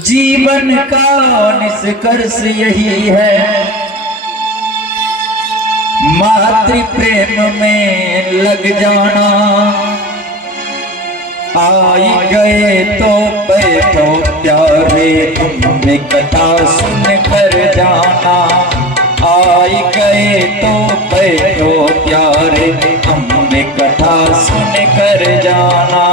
जीवन का निष्कर्ष यही है, मातृ प्रेम में लग जाना। आई गए तो बैठो प्यारे, तुमने कथा सुन कर जाना। आई गए तो बैठो प्यारे, हमने कथा सुन कर जाना।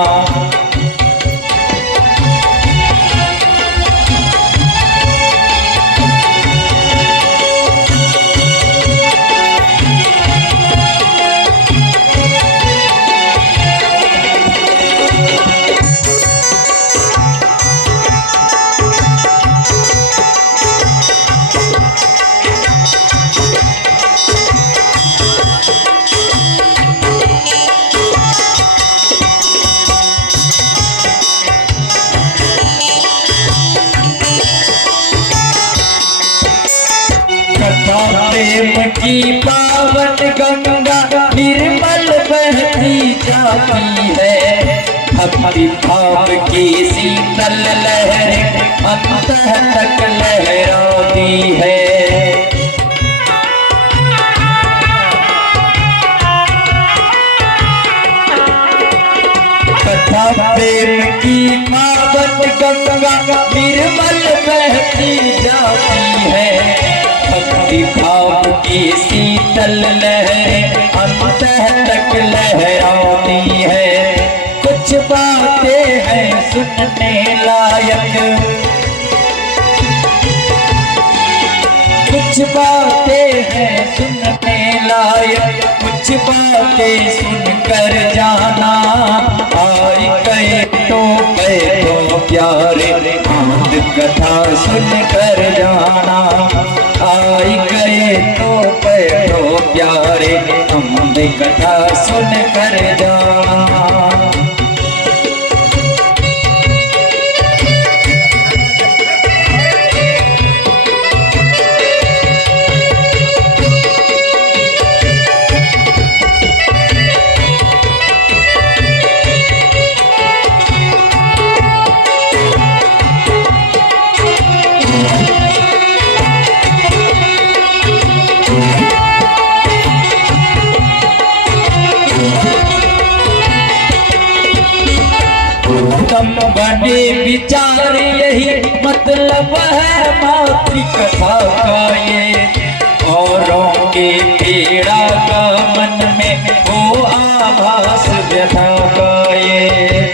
प्रेम की पावन गंगा निर्मल बहती जाती है, भक्ति भाव की शीतल लहरें अंतः तक लहराती है। कथा प्रेम की पावन गंगा निर्मल बहती जाती है, भक्ति भाव की शीतल लहरें अंतः तक लहराती है। कुछ बातें हैं सुनने लायक, कुछ बातें हैं सुनने लायक, कुछ बातें सुनकर जाना। आई गए तो बैठो प्यारे, कथा सुनकर जाना। आई गए तो बैठो प्यारे, हमने कथा सुन कर जाना। बने विचार यही मतलब है मातृ कथा का ये, औरों के पीड़ा का मन में हो आभास व्यथा का ये।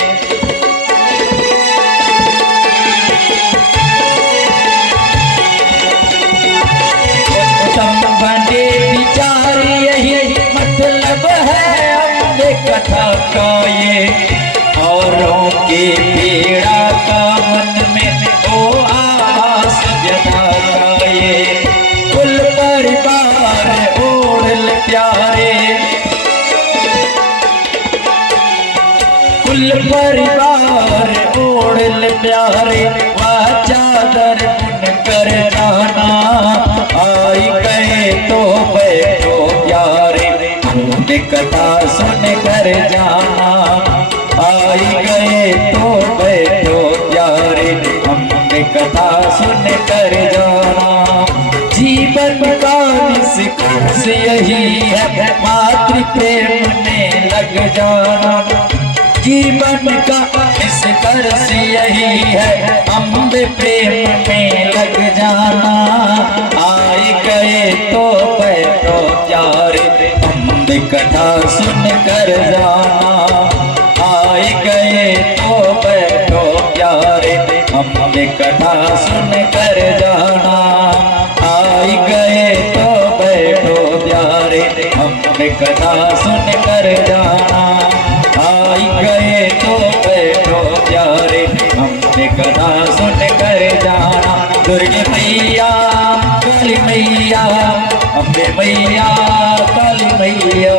बने विचार यही मतलब है अपने कथा का ये, औरों के पीड़ा का मन में हो आभास व्यथा का ये। कुल परिवार ओढ़ प्यारे, कुल परिवार ओढ़ प्यारे, वह चादर बुन कर जाना। आई गए तो बैठो प्यारे, हमने कथा सुन कर जाना। आई गए तो बैठो प्यारे, हमने कथा सुन कर जाना। जीवन का निष्कर्ष यही है, मातृ प्रेम में लग जाना। जीवन का निष्कर्ष यही है, अम्बे प्रेम में लग जाना। आई गए तो बैठो प्यारे, हमने कथा सुन कर जाना। आई गए तो बैठो प्यारे, हमने कथा सुन कर जाना। आई गए तो बैठो प्यारे, हमने कथा सुन कर जाना। आई गए तो बैठो प्यारे, हमने कथा सुन कर जाना। दुर्गे मैया काली मैया, अम्बे मैया काली मैया,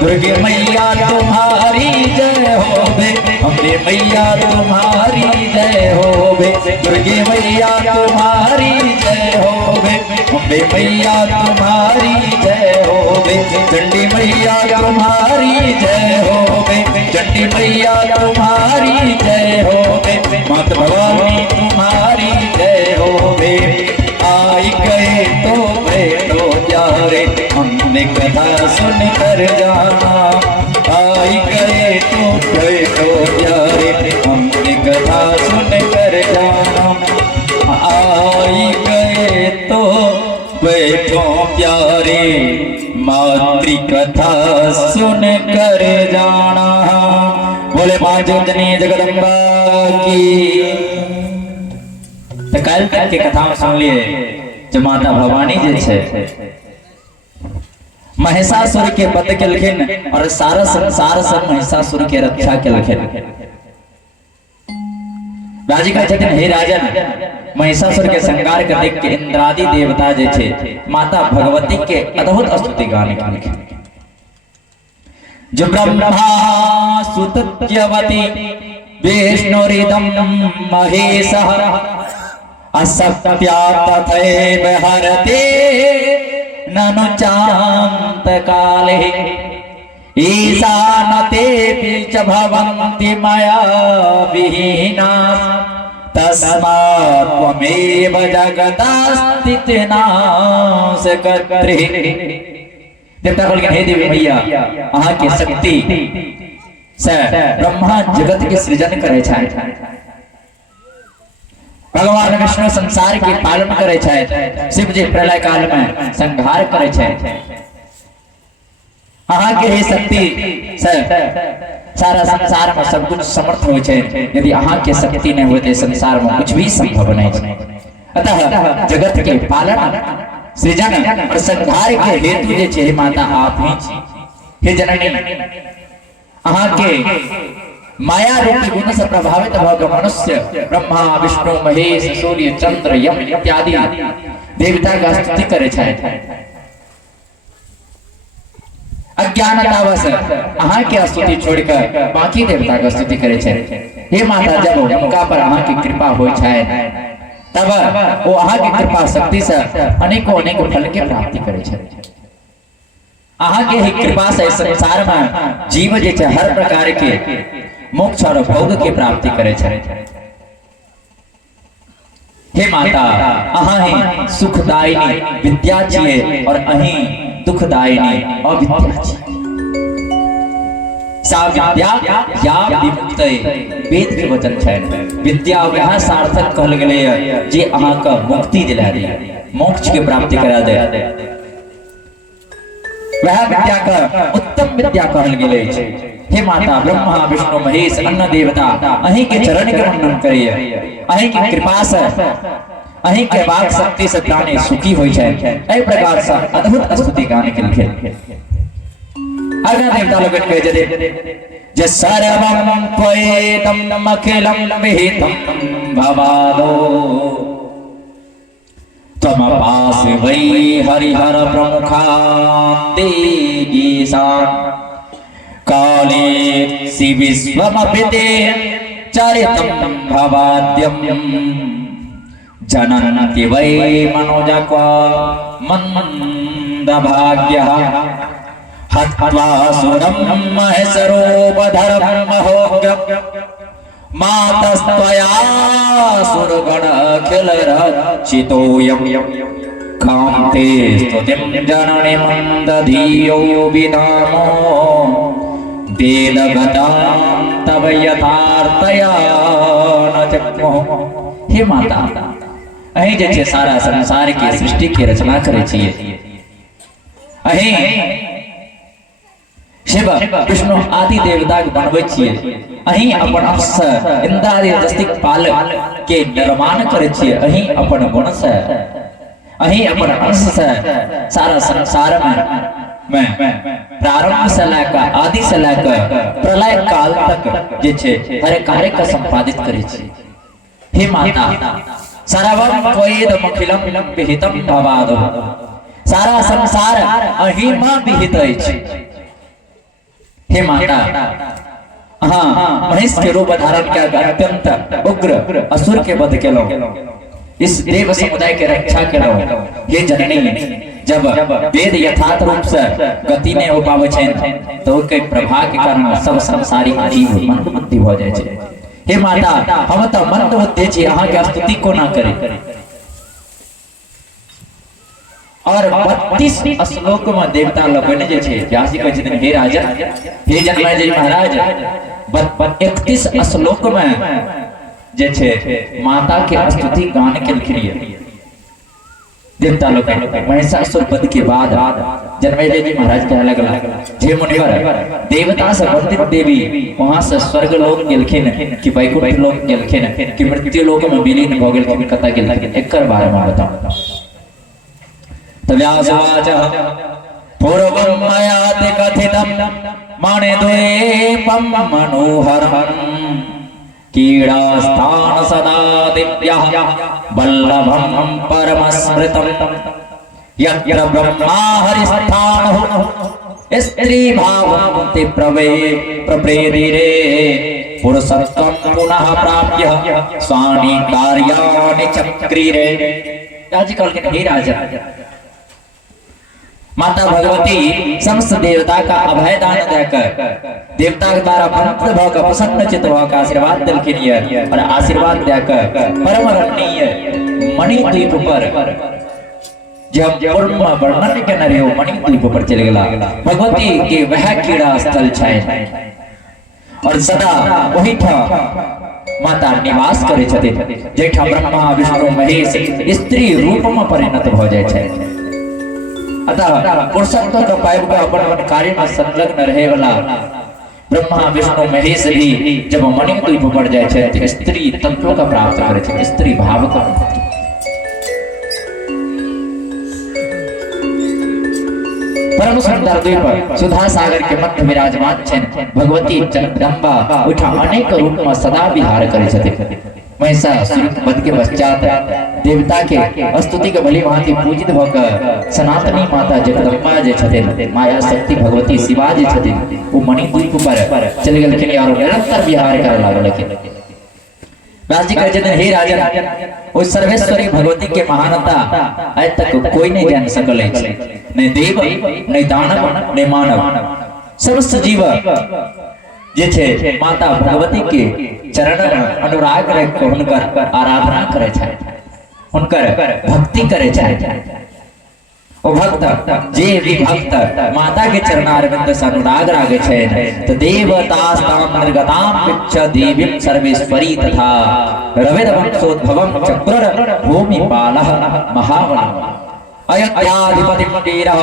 दुर्गे मैया तुम्हारी जय हो बे, अम्बे मैया तुम्हारी जय हो बे, दुर्गे मैया तुम्हारी जय हो बे। अम्बे मैया तुम्हारी जय होवे, चंडी मैया तुम्हारी जय होवे, चंडी मैया तुम्हारी जय होवे, मात भवानी तुम्हारी जय होवे। आई गए तो बैठो प्यारे, हमने कथा सुन कर जाना। आई गए तो बैठो प्यारे, हमने कथा सुन कर जाना। आई गए तो बैठो प्यारे, मातृ कथा सुन कर जाना। बोले माँ जोजनी जगदम्बा की। तो कल तक के कथा सुन लिए जो माता भवानी जी छे महिषासुर के वध केलखिन और सारा संसार से महिषासुर के रक्षा केलखिन। राजी कहै छथिन हे राजन, महिषासुर के संहार के देख के इंद्रादि देवता जे छे माता भगवती के अद्भुत स्तुति गान केलखिन। जो ब्रह्मा सुतत्यवती विष्णुरिदं महेशः, असत्या तथैव हरते ननु चान्त काले। ईशानतेऽपि च भवन्ति मया विहीना, तस्मात् त्वमेव जगतस्थितिनाशकर्त्री। देवता बोल हे देवी मैया, अहाँ के शक्ति से ब्रह्मा जगत के सृजन करे छै, भगवान विष्णु संसार के पालन करे छै, शिव जी प्रलय काल में संहार करे छै। अहाँ के ही शक्ति से सारा संसार में सब कुछ समर्थ हो छै। यदि अहाँ के शक्ति नहीं होते संसार में कुछ भी संभव नहीं छै। अतः जगत के पालन सृजन और संहार के हेतु जे छै माता आप ही छी। हे जननी, अहाँ के माया रूपी गुण से प्रभावित भव मनुष्य ब्रह्मा विष्णु महेश सूर्य चंद्र यम इत्यादि देवता का स्तुति करे छै। अज्ञानतावश अहाँ के स्तुति छोड़कर बाकी देवता का स्तुति करे छै। हे माता, जब उनका पर अहाँ की कृपा होय छै तब वो अहाँ की कृपा शक्ति से अनेकों अनेक फल के प्राप्ति करे छै। अहाँ के ही कृपा से संसार में जीव जे छै हर प्रकार के मोक्ष और भोग की प्राप्ति करे छै। हे माता, अहाँ ही सुखदायिनी विद्या छिए और अहीं दुखदायिनी अविद्या छिए। सा विद्या या विमुक्तै वेद के वचन छै। विद्या वह सार्थक कहल गेलै जे अहाँ के मुक्ति दिला दे, मोक्ष के प्राप्ति करा दे। वह विद्या का उत्तम विद्या कहल गेलै छै। हे माता, ब्रह्मा विष्णु महेश अन्न देवता अहीं के चरण के वंदन करिए। अहीं की कृपा से, अहीं के वाक शक्ति से प्राणी सुखी होय छै। एहि प्रकार से अद्भुत स्तुति गान केलखिन। आगा देवता लोग कहे जे सर्वं त्वयेदं अखिलं विहितं भवादो, त्वमपासि वै हरिहर प्रमुखान्ते गीसान्, काले सि विश्वमपि ते चरितं भवाद्यं, जनन्ति वै मनोजक्वा मन्दभाग्यः, हत्वा सुरं महसरोपधरं महोग्रं, मातस्त्वया सुरगणखिलरक्षितोऽयं, कान्ते स्तुतिं जननि मन्दधियो विधामो, वेदगतां तव यथार्थया न चक्मो। हे माता, अहीं जे छै सारा संसार के सृष्टि के रचना करे छिए। अहीं शिव विष्णु आदि देवता के बनबै छिए। अहीं अपन अंश से इंद्रादि जस्तिक पाल के निर्माण करे छिए। अहीं अपन गुण से, अहीं अपन अंश से सारा संसार में प्रारंभ से लेकर आदि से लेकर प्रलय काल तक जे छै हर कार्य का संपादित करे छिए। हे माता, सर्वं त्वयेदमखिलं विहितं भवादो, सारा संसार अहीं में विहित अछि। हे माता, हाँ महिष के रूप धारण किया अत्यंत उग्र असुर के वध केलौ। इस देव समुदाय के रक्षा करो हे जननी। जब वेद यथार्थ रूप से गति नहीं हो पावे छै तो के प्रभाव के कारण सब संसारिक जीव मंदबुद्धि हो जाय छै। हे माता हम तो मंदबुद्धि छी, अहाँ के स्तुति को ना करे। और 32 श्लोक में देवता लोग ने जे छै व्यासी कहै छथिन हे राजा हे जन्मेजय महाराज 31 श्लोक में जे छे माता के स्तुति गान केलखिन देवता लोग। महिषासुर वध के बाद जन्मेजय जी महाराज कहे लगला जे मुनिवर देवता से वंदित देवी वहां से स्वर्ग लोक गेलखिन कि वैकुंठ लोक गेलखिन कि मृत्यु लोक में विलीन भ गेलखिन, कतय गेलखिन एकर बारे में बताओ। त व्यासवाच पूर्वं मयाति कथितं मणिद्वीपं मनोहरं कीड़ास्थान सदा दिव्यः वल्लभं परमस्मृतं यत्र ब्रह्मा हरिस्थानः स्त्री भावन्ति प्रप्रेरिरे पुरुषत्वं पुनः प्राप्य स्वानि कार्याणि चक्रिरे। आजकल के हे राजा माता भगवती समस्त देवता का अभय दान देकर देवता के द्वारा प्रमुख भव प्रसन्न चित्त भव आशीर्वाद दिलखिन और आशीर्वाद देकर परम रमणीय मणिद्वीप पर जब पूर्ण वर्णन के न रहो मणिद्वीप पर चले गला भगवती के वह कीड़ा स्थल छै और सदा वही था माता निवास करे छथिन जेठा ब्रह्मा विष्णु महेश स्त्री रूप में परिणत हो जाय छै। अतः पुरुषत्व का पायब का अपन कार्य में संलग्न रहे वाला ब्रह्मा विष्णु महेश भी जब मणिद्वीप पर जाय छै तो स्त्री तत्व का प्राप्त करे छै, स्त्री भाव का। परम सुंदर द्वीप सुधा सागर के मध्य विराजमान छन भगवती जगदम्बा उठा अनेक रूप में सदा विहार करे छथिन। महिषासुर वध के पश्चात देवता के स्तुति के भली भांति पूजित भकर सनातनी माता जगदम्बा जे छथिन माया शक्ति भगवती शिवा जे छथिन वो मणिद्वीप पर चल गेलखिन और निरंतर विहार करे लागलखिन। व्यास जी कहते हैं हे राजन वो सर्वेश्वरी भगवती के महानता आज तक कोई नहीं जान सकल है, नहीं देव नहीं दानव नहीं मानव समस्त जीव जे छे माता भगवती के चरण में अनुराग रख हुनकर आराधना करे छै, हुनकर भक्ति करे छै। ओ भक्त जे भी भक्त माता के चरणारविंद से अनुराग रागे छै तो देवतास्तां निर्गतां पिच्छ देवीं सर्वेश्वरी तथा रविद वंशोद्भवं चक्र भूमिपालः महाबलः अयोध्याधिपति वीरः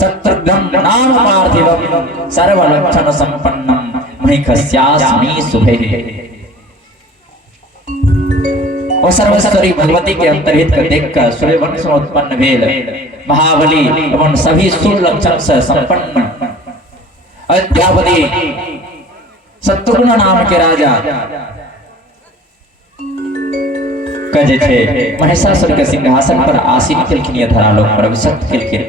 शत्रुघ्नं नाम पार्थिवं सर्वलक्षण संपन्नं महिषस्यास्मि शुभे। और सर्वेश्वरी भगवती के अंतर्हित को देखकर सूर्यवंश में उत्पन्न भेल महाबली एवं सभी शुभ लक्षण से संपन्न अयोध्यापति शत्रुघ्न नाम के राजा कहे छे महिषासुर के सिंहासन पर आसीन केलखिन धरालोक पर अभिषिक्त केलखिन।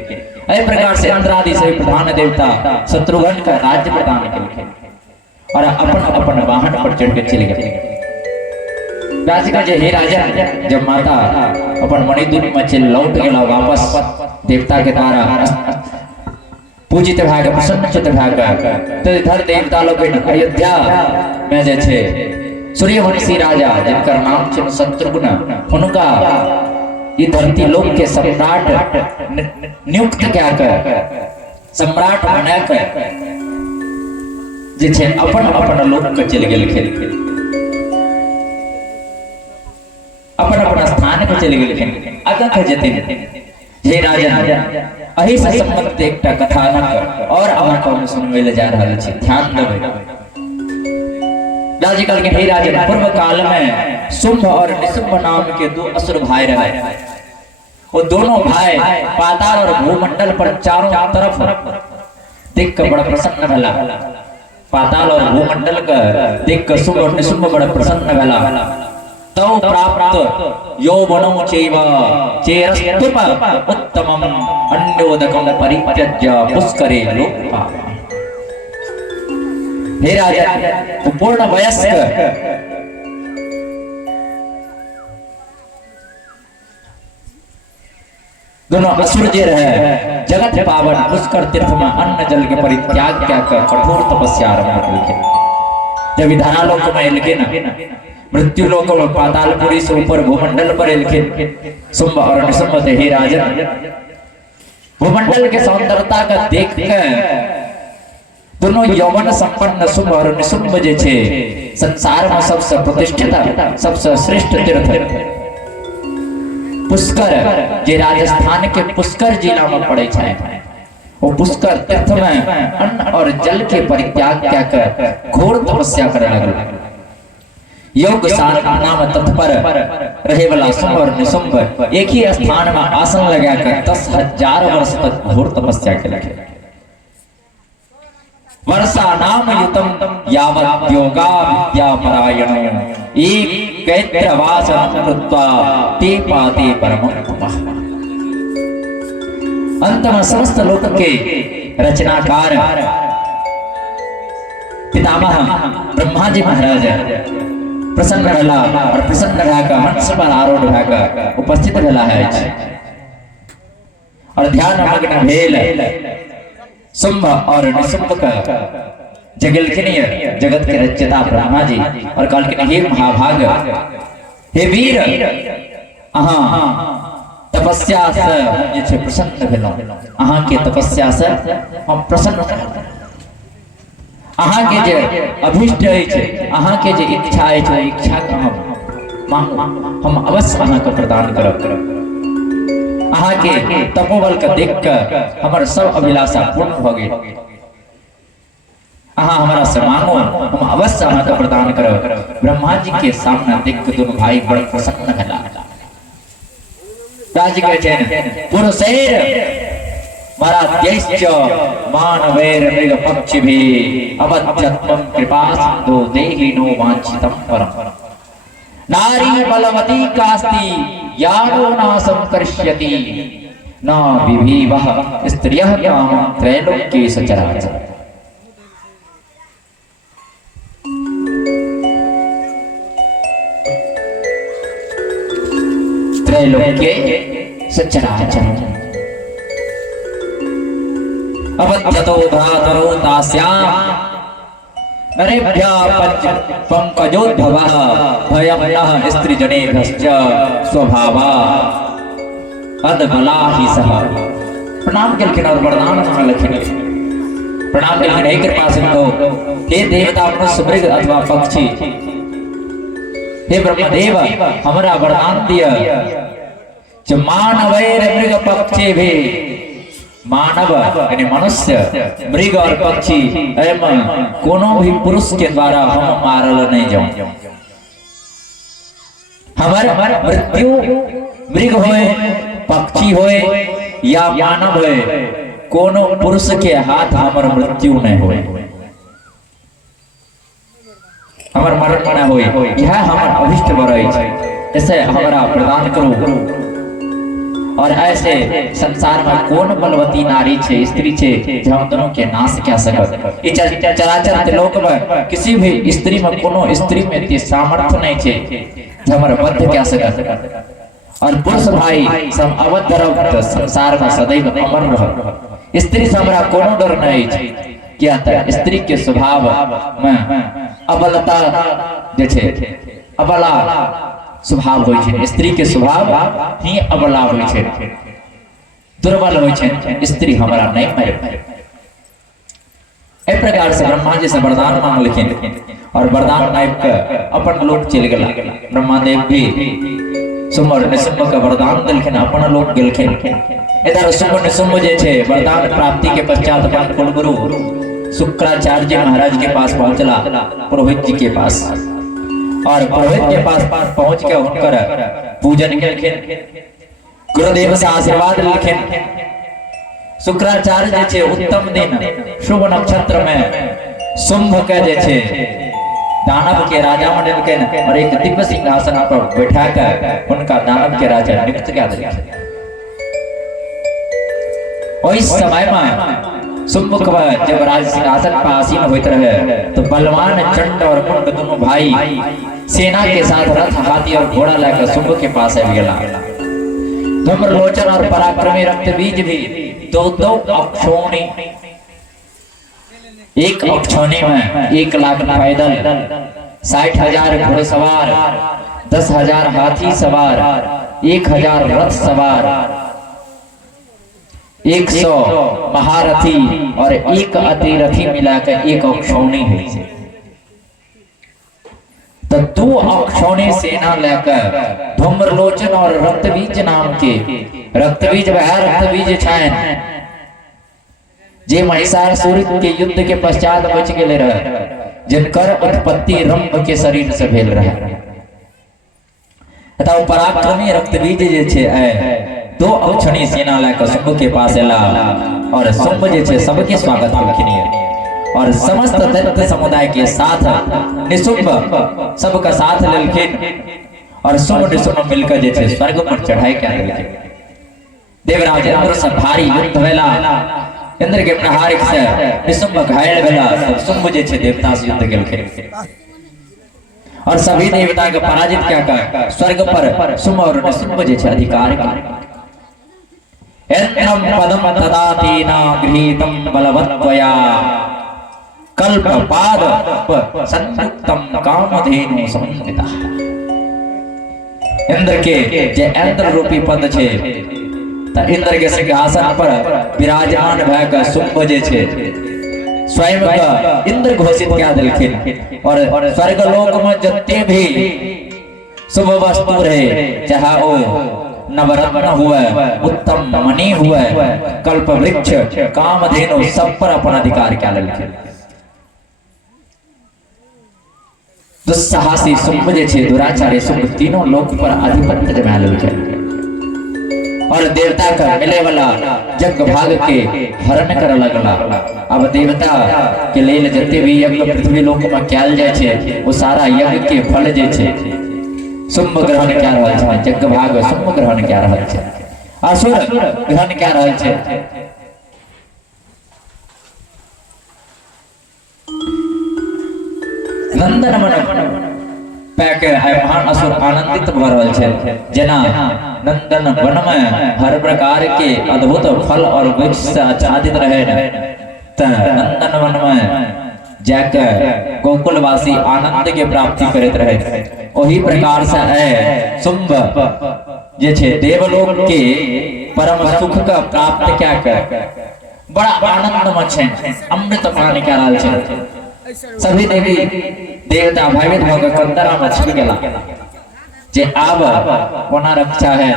एहि प्रकार से इंद्रादि से प्रधान देवता शत्रुघ्न का राज्य प्रदान केलखिन और अपन अपन वाहन पर चढ़ के चले गए। राजा का हे राजा जब माता अपन मणिद्वीप में चल लौट गेला वापस देवता के द्वारा पूजित भाग प्रसन्न चित्त भाग तो इधर देवता लोग अयोध्या में जे छे सूर्यवंशी राजा जिनका नाम छे शत्रुघ्न उनका ये धरती लोक के सम्राट नियुक्त क्या कर सम्राट बना कर जे छे अपन अपन लोक के चल गेल खेल अपन अपन स्थान पे चले गेलखिन। आगा कह जतिन हे राजा अहि से संबंधित एकटा कथानक और अहाँ को सुनवे ले जा रहल छी, ध्यान देबै। राजा कहलखिन हे राजा पूर्व काल में शुंभ और निशुंभ नाम के दो असुर भाई रहे। वो दोनों भाई पाताल और भूमंडल पर चारों तरफ देख कर बड़ा प्रसन्न भला। पाताल और भूमंडल का देख कर शुंभ और निशुंभ बड़ा प्रसन्न भला। तौ प्राप्त यौवनम चैव चेरस्तुप उत्तमम अन्योदकम परित्यज्य पुष्करे लोकपा। हे राजा पूर्ण वयस्क दोनों असुर जे रहे जगत पावन पुष्कर तीर्थ में अन्न जल के परित्याग क्या कर कठोर तपस्या आरंभ कर। जब धरा लोक में लिखे ना मृत्यु लोक में पातालपुरी से ऊपर भूमंडल पर लिखे शुंभ और निशुंभ थे ही राजन। भूमंडल के सौंदर्यता का देख कर दोनों यौवन संपन्न शुंभ और निशुंभ जे छे संसार में सबसे प्रतिष्ठित सबसे श्रेष्ठ तीर्थ पुष्कर जे राजस्थान के पुष्कर जिला में पड़े छे। वो पुष्कर तीर्थ में अन्न और जल के परित्याग क्या कर घोर तपस्या करे लगे। योग साधना नाम तत्पर रहे वाला शुंभ और निशुंभ एक ही स्थान में आसन लगा कर 10,000 वर्ष तक घोर तपस्या के लगे। वर्षा नाम युतम यावत् योगा विद्या परायण एक कैत्रवासं कृत्वा ते पाते परमं तपः। अंत में समस्त लोक के रचनाकार पितामह ब्रह्मा जी महाराज प्रसन्न रहला और प्रसन्न रहकर हंस पर आरूढ़ रहकर उपस्थित रहला है और ध्यान मग्न भेल शुंभ और निशुंभ का जगलखिनीय जगत के रचयिता ब्रह्मा जी और कहलखिन हे महाभाग हे वीर अहाँ तपस्या से हम जे छे प्रसन्न भेलौ। अहाँ के तपस्या से हम प्रसन्न भेलौ। अहाँ के जे अभिष्ट अछि अहाँ के जे इच्छा अछि ओ इच्छा के हम अवश्य अहाँ के प्रदान करब। अहाँ के तपोबल के देख कर हमर सब अभिलाषा पूर्ण भ गेल। अहाँ हमरा से मांगो हम अवश्य अहाँ के प्रदान करब। ब्रह्मा जी के सामने देख के दोनों भाई बड़ प्रसन्न भेला। राज कहै छै पुरुषैर मराद्यश्च मानवैर मृग पक्षिभिः अवध्यत्वं कृपा सिन्धो देहिनो वाञ्छितं परम्। नारी बलवती कास्ति यारो नासं कर्ष्यति न विभीवः स्त्रियः कामं त्रैलोक्ये सचराचर। त्रैलोक्ये सचराचर अवध्यतो धातरो तास्याम् नरेभ्यः पंकजोद्भवः भयं नः स्त्रीजनेभ्यश्च स्वभावात् अदबला हि सः। प्रणाम केलखिन और वरदान मांगलखिन। प्रणाम केलखिन हे कृपा सिंधु हे देवता मनुष्य मृग अथवा पक्षी हे ब्रह्मदेव हमरा वरदान दिया जो मानवैर मृग पक्षी भी मानव यानी मनुष्य मृग और पक्षी एवं कोनो भी पुरुष के द्वारा हम मारल नहीं जाऊं। हमार मृत्यु मृग होए पक्षी होए या मानव होए कोनो पुरुष के हाथ हमार मृत्यु नहीं होए हमार मरण न होए यह हमार अभिष्ट बरई ऐसे हमारा प्रदान करो। और ऐसे संसार में कौन बलवती नारी छे स्त्री छे जो हम दोनों के नाश क्या सकत। ई चराचर त्रिलोक में किसी भी स्त्री में कोनो स्त्री में ते सामर्थ्य नहीं छे जो हमर वध क्या सकत। और पुरुष भाई सब अवध रह संसार में सदैव अमर रह। स्त्री से हमरा कोनो डर नहीं छे क्या त स्त्री के स्वभाव में अबलता जे छे अबला स्वभाव होय छे। स्त्री के स्वभाव ही अबला होय छे दुर्बल होय छे। स्त्री हमरा नहीं मारे। ए प्रकार से ब्रह्मा जी से वरदान मांगलखिन और वरदान नायक के अपन लोक चल गेला। ब्रह्मादेव भी शुंभ और निशुंभ का वरदान देलखिन अपन लोक गेलखिन। इधर शुंभ निशुंभ जे छे वरदान प्राप्ति के पश्चात अपन कुलगुरु शुक्राचार्य महाराज के पास पहुंचला पुरोहित जी के पास और पुरोहित के पास पहुंच के उनकर पूजन केलखिन गुरुदेव से आशीर्वाद लेलखिन। शुक्राचार्य जे छे उत्तम दिन शुभ नक्षत्र में शुंभ के जे छे दानव के राजा बनेलखिन और एक दिव्य सिंहासन पर बैठा कर उनका दानव के राजा नियुक्त कर देलखिन। उस समय में शुंभ जब राज सिंहासन पर आसीन होइत रहे तो बलवान चंड और मुंड दोनों भाई सेना के साथ रथ हाथी और घोड़ा लेकर शुंभ के पास आ गेला। धूम्रलोचन और पराक्रमी रक्तबीज भी दो दो अक्षौणी, एक अक्षौणी में 1 लाख पैदल, 60,000 घुड़सवार, 10,000 हाथी सवार, 1,000 रथ सवार, 100 महारथी और 1 अतिरथी मिलाकर 1 अक्षौणी है। तो 2 अक्षौणी सेना लेकर धूम्रलोचन और रक्तबीज नाम के, रक्तबीज वह रक्तबीज छायन जे महिषासुर के युद्ध के पश्चात बच गए रहे, जिनकर उत्पत्ति रंभ के शरीर से भेल रहे। तथा पराक्रमी रक्तबीज जे छे 2 अक्षौणी सेना लेकर शुंभ के पास एला और शुंभ जे छे सबके स्वागत केलखिन और समस्त दैत्य समुदाय के साथ निशुंभ सबका साथ लेलखिन और शुंभ निशुंभ मिलकर जे छे स्वर्ग पर चढ़ाई क्या देलखिन। देवराज इंद्र से भारी युद्ध भेला, इंद्र के प्रहार से निशुंभ घायल भेला, तब शुंभ जे छे देवता से युद्ध केलखिन और सभी देवता के पराजित क्या कर स्वर्ग पर शुंभ और निशुंभ जे छे अधिकार किया। एत्रम पदम तदातीना गृहीतम बलवत्वया कल्पपाद संयुक्तम कामधेनु समन्विता। इंद्र के जे इंद्र रूपी पद छे त इंद्र के सिंहासन पर विराजमान भय शुंभ जे छे स्वयं का इंद्र घोषित क्या दिलखिन और स्वर्ग लोक में जत्ते भी शुभ वस्तु रहे, चाहे ओ नवरत्न हुआ, उत्तम मणि हुआ, कल्प वृक्ष, कामधेनु, सब पर अपना अधिकार क्या दिलखिन। दुस्साहसी शुंभ जे छे दुराचारी शुंभ तीनों लोक पर अधिपत्य जमा लेलखिन और देवता का मिले वाला जग भाग के हरण कर लगला। अब देवता के लेल जते भी यज्ञ पृथ्वी लोक में कैल जाय छे वो सारा यज्ञ के फल जे छे शुंभ ग्रहण क्या रहल छे, जग भाग शुंभ ग्रहण क्या रहल छे, असुर ग्रहण क्या रहल छे। नंदन वन पैक महान असुर आनंदित भ रहल छे, जेना नंदन वन में हर प्रकार के अद्भुत फल और वृक्ष से आच्छादित रहे त नंदन वन में जाकर गोकुलवासी आनंद के प्राप्ति करते रहे। वही प्रकार से शुंभ जे छे देवलोक के परम सुख का प्राप्त क्या कर बड़ा आनंद में छे, अमृत पान क्या रहल छे। सभी देवी देवता भयभीत होकर कंदरा में छिप गेला जे आब कोना रक्षा है।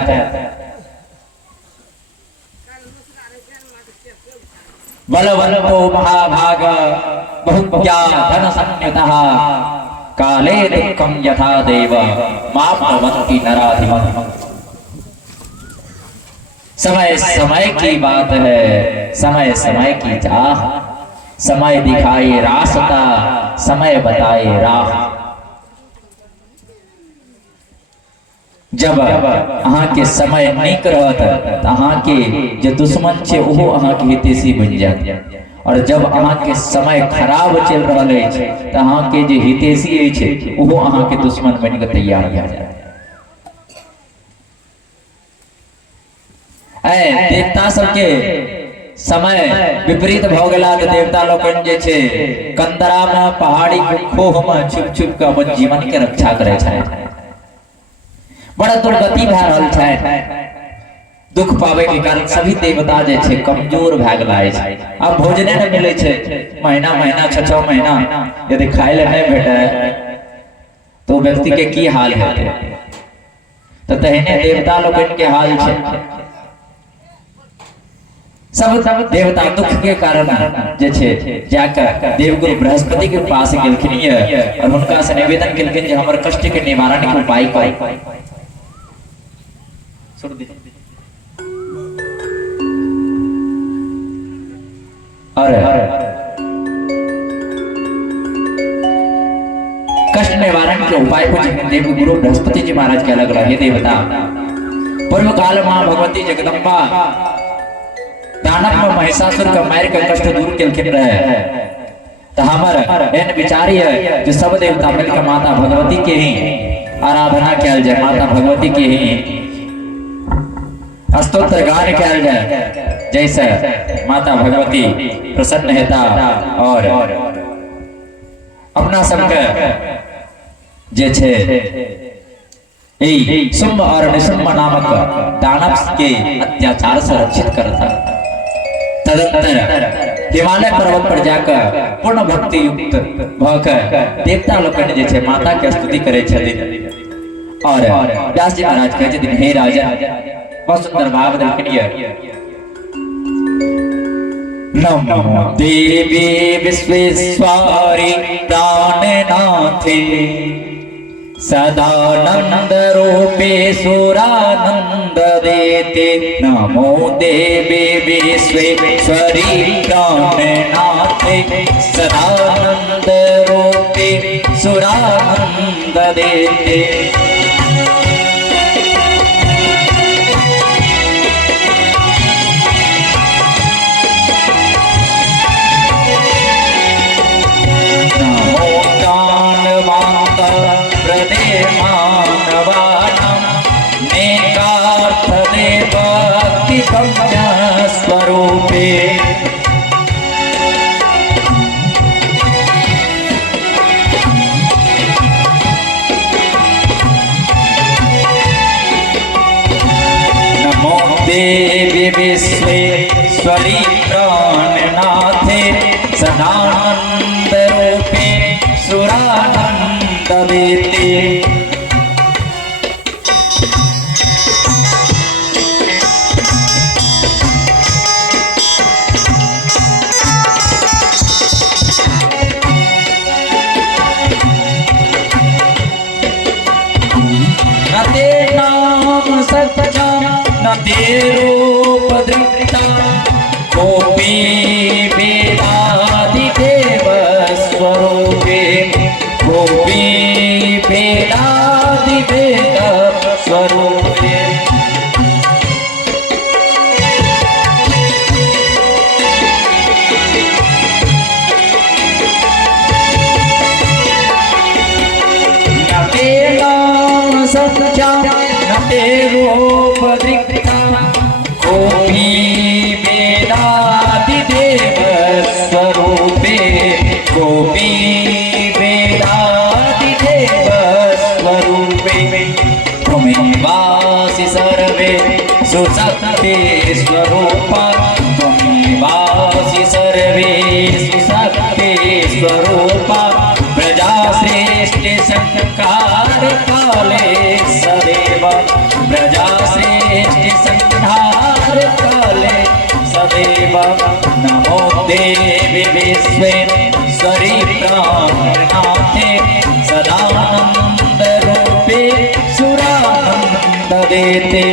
बलवन्तो महाभाग बहुज्ञा धन संयुतः काले दुःखं यथा देव माप्नुवन्ति नराधिपः। समय समय की बात है, समय समय की चाह, समय दिखाए रास्ता, समय बताए राह। जब अहाँ के समय नीक रहत अहाँ के जो दुश्मन छे ओहो अहाँ के हितैषी बन जात और जब अहाँ के समय खराब चल रहा है तो अहाँ के जो हितैषी छे ओहो अहाँ के दुश्मन बन के तैयार भ जात। देवता सबके समय विपरीत भ गेला तो देवता लोकन जे छे कंदरा में पहाड़ी खोह में छुप छुप के अपन जीवन के रक्षा करे छे। बड़ा दुर्गति भए रहल छे, दुख पावे के कारण सभी देवता जे छे कमजोर भए गेलाय छे। अब भोजने न मिले छे, महीना महीना 6-6 महीना यदि खाए ले नहीं भेटे तो व्यक्ति के की हाल हेते। तो तहने देवता लोकन के हाल छे। सब देवता दुख के कारण जे छे जाकर देवगुरु बृहस्पति के पास गेलखिन और उनका से निवेदन केलखिन जे हमर कष्ट के निवारण के उपाय करी। अरे कष्ट निवारण के उपाय को देवगुरु बृहस्पति जी महाराज के अलग रहे। देवता पूर्व काल मां भगवती जगदम्बा दानव महिषासुर का मार के कष्ट दूर केलखिन रहे। तो हमर एन विचारी है जो सब देवता मिलकर माता भगवती के ही आराधना किया जाए, माता भगवती के ही स्तोत्र गान कयल जाय, जैसे माता भगवती प्रसन्न हेता और अपना सबके जे छे ई शुंभ और निशुंभ नामक दानव के अत्याचार से रक्षित करता। तदंतर हिमालय पर्वत पर जाकर पूर्ण भक्ति युक्त भकर देवता लोकन जे छे माता के स्तुति करे छथिन और व्यास जी महाराज कहते दिन हे राजा बहुत सुंदर भाव देखिए। नमो देवी विश्वेश्वरी प्राणनाथे सदानंद रूपे सुरानंद देते। नमो देवी विश्वेश्वरी प्राणनाथे सदानंद रूपे सुरानंद देते। स्वरूपे नमो देवी विश्वेश्वरी प्राणनाथे सदानंद रूपे सुरानंद देते। रूप दृष्टा गोपी वेदादिदेव स्वरूपे गोपी वेदादिवेद स्वरूपे न सत्या न ते रूप दृष्टा गोपी वेदादिदेव स्वरूपे गोपी वेदादिदेव स्वरूपे त्वमेवासि सर्वे सुशक्ति स्वरूपा त्वमेवासि सर्वे सुशक्ति स्वरूपा प्रजा श्रेष्ठ संकार काले सदैव प्रजा श्रेष्ठ संहार काले सदैव। नमो देवी विश्वेश्वरी प्राणनाथे सदानंद रूपे सुरानंद देते।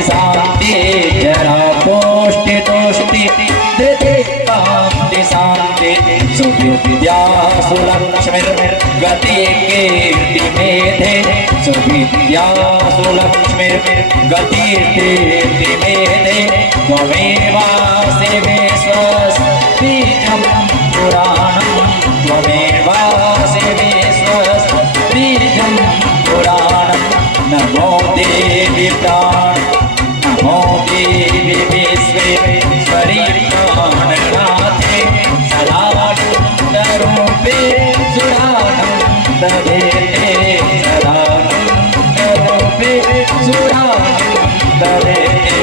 शांति जरा पोष्टि तुष्टि धृति कांति शांति सुविद्या सुलक्ष्मीर्गति कीर्ति मेधे सुविद्या सुलक्ष्मीर्गति कीर्ति मेधे त्वमेवासि विश्वस्तीजं पुराणं त्वमेवासि विश्वस्तीजं पुराणं। नमो देवी प्राण नमो देवी विश्वेश्वरी प्राणनाथे सदानंद रूपे सुरानंद देते सदानंद रूपे सुरानंद देते।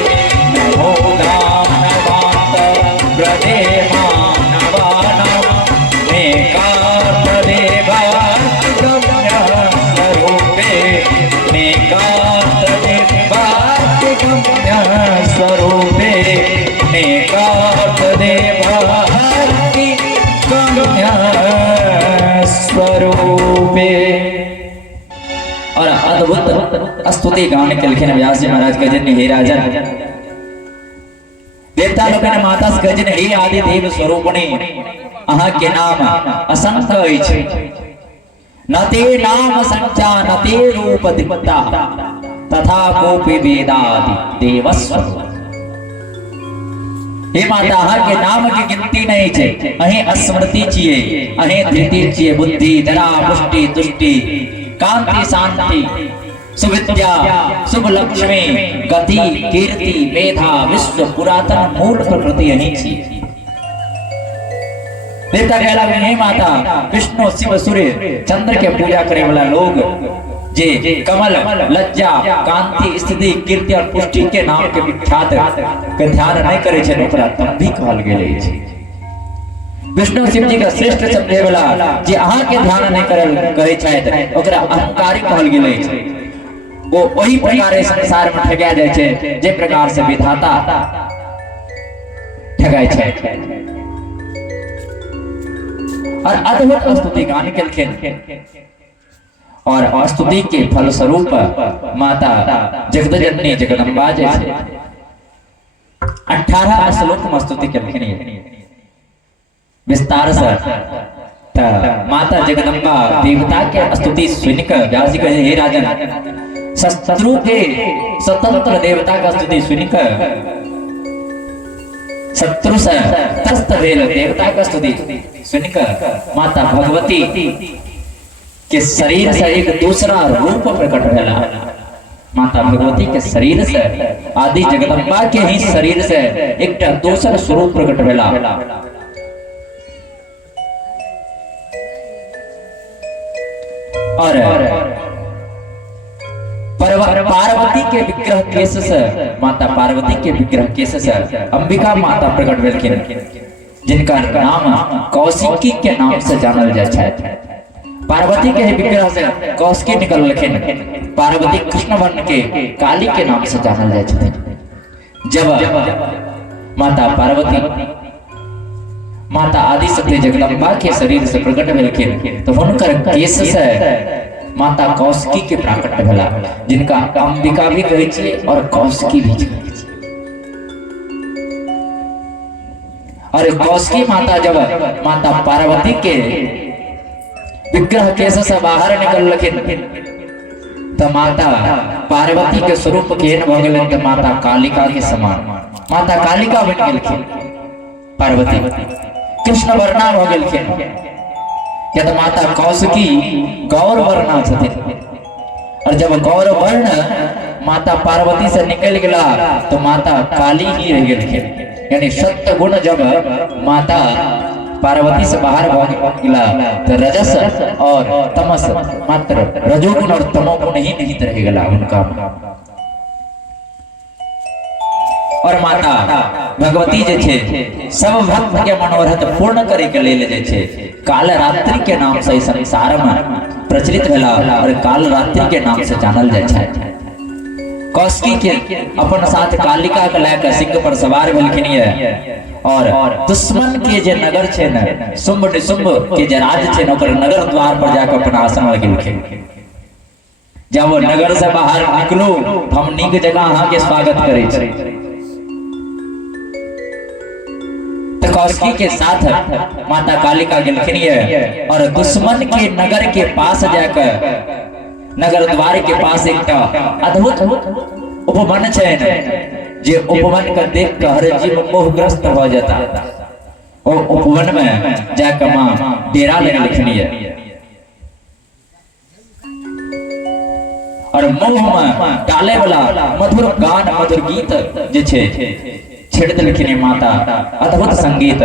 अद्भुत स्तुति गान के लिखे व्यास जी महाराज गजन हे राजन देवता लोग ने माता से गजन हे आदि देव स्वरूपणी अहा के नाम असंख्य छै न ते नाम संख्या न ते रूप दिपता तथा कोपि वेदादि देवस्व हे माता अहा के नाम की गिनती नहीं छे अहे स्मृति छिए अहे धृति छिए बुद्धि धरा पुष्टि तुष्टि कांति शांति सुविद्या शुभ लक्ष्मी गति कीर्ति मेधा विश्व पुरातन मूल प्रकृति यही छिए देवता कहला हे माता विष्णु शिव सूर्य चंद्र के पूजा करे वाला लोग जे कमल लज्जा कांति स्थिति कीर्ति और पुष्टि के नाम के विख्यात के ध्यान नहीं करे छे ओकरा तब भी कहल गेलै छै विष्णु शिव जी का श्रेष्ठ समझे वाला जे अहा के ध्यान नहीं करल कहे छै ओकरा अहंकारी कहल गेलै छै वो वही प्रकार संसार में ठगा जाय छै जे प्रकार से विधाता ठगाय छै और अद्भुत स्तुति गान केलखिन और स्तुति के फल स्वरूप माता जगदजननी जगदम्बा जे छै 18 श्लोक में स्तुति केलखिन विस्तार से माता जगदम्बा देवता के स्तुति सुनकर व्यास जी कहे हे राजन शत्रु के स्वतंत्र देवता का स्तुति सुनकर शत्रु से त्रस्त भेल देवता का स्तुति सुनकर माता भगवती के शरीर से एक दूसरा रूप प्रकट भेला माता भगवती के शरीर से आदि जगदम्बा के ही शरीर से एक दूसरा स्वरूप प्रकट भेला और पार्वती के विग्रह केश से माता पार्वती के विग्रह केश से अंबिका माता प्रकट भेलखिन जिनका नाम कौशिकी के नाम से जानल जाय छै पार्वती के विग्रह से कौशिकी निकललखिन पार्वती कृष्ण वर्ण के काली के नाम से जानल जाय छथिन जब माता पार्वती माता आदि शक्ति जगदम्बा के शरीर से प्रकट भेलखिन तो हुनकर केश से माता कौशिकी के प्राकट्य भेला जिनका अंबिका भी कहै छै और कौशिकी भी कहै छै और कौशिकी माता जब माता पार्वती के विग्रह केश से बाहर निकललखिन तो माता पार्वती के स्वरूप केहन भ गेलनि तो माता कालिका के समान माता कालिका बन गेलखिन पार्वती कृष्ण वर्णा भ गेलखिन क्या तो माता कौशिकी गौर वर्णा छथिन और जब गौर वर्ण माता पार्वती से निकल गया तो माता काली ही रह गेलखिन यानी सत्य गुण जब माता पार्वती से बाहर गया तो रजस और तमस मात्र रजोगुण और तमोगुण ही निहित रह गया उनका और माता भगवती जे छे सब भक्त के मनोरथ पूर्ण करे के लेल जे छे काल रात्रि के नाम से संसार में प्रचलित भेला और काल रात्रि के नाम से जानल जाय छै कौशिकी के अपन साथ कालिका के लेकर सिंह पर सवार भेलखिन और दुश्मन के जे नगर छे न शुंभ निशुंभ के जे राज छे न ओकर नगर द्वार पर जाकर अपन आसन लगेलखिन जब वो नगर से बाहर निकलो हम नीक जगह अहाँ के स्वागत करे छै कौशिकी के साथ माता कालिका गेलखिन और दुश्मन के नगर के पास जाकर नगर द्वार के पास एक अद्भुत उपवन छै जे उपवन का देख कर हर जीव मोहग्रस्त हो जाता और उपवन में जाकर मां डेरा लेने लिखनी और मोह में डाले वाला मधुर गान मधुर गीत जे छे छेड़ देलखिन माता अद्भुत संगीत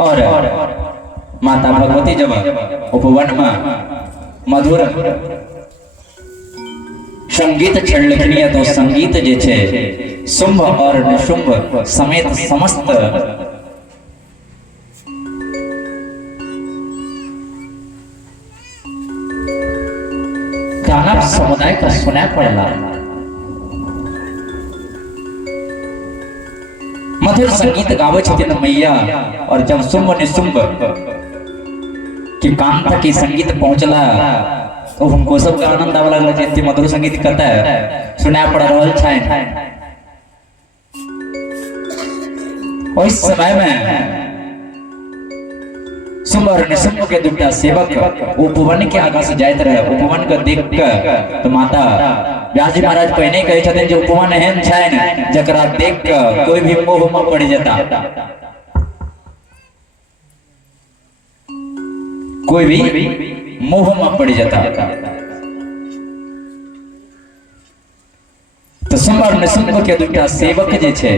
और माता भगवती जब उपवन में मधुर संगीत छेड़लखिन तो संगीत जे छे शुंभ और निशुंभ समेत समस्त दानव समुदाय का सुना पड़ला। मधुर संगीत गावे छथिन मैया और जब शुंभ निशुंभ के कान तक ये संगीत पहुंचला तो हमको सबका आनंद आवे लगल जे मधुर संगीत कत सुना पड़ रहल छै। उस समय में शुंभ और निशुंभ के दूटा सेवक उपवन के आगा से जाइत रहे। उपवन को देख के तो माता व्यास जी महाराज पहले कहे छथिन जो उपवन एहन छै जकरा देख के कोई भी मोह में पड़ जाता, कोई भी मोह में पड़ जाता। तो शुंभ और निशुंभ के दूटा सेवक जे छे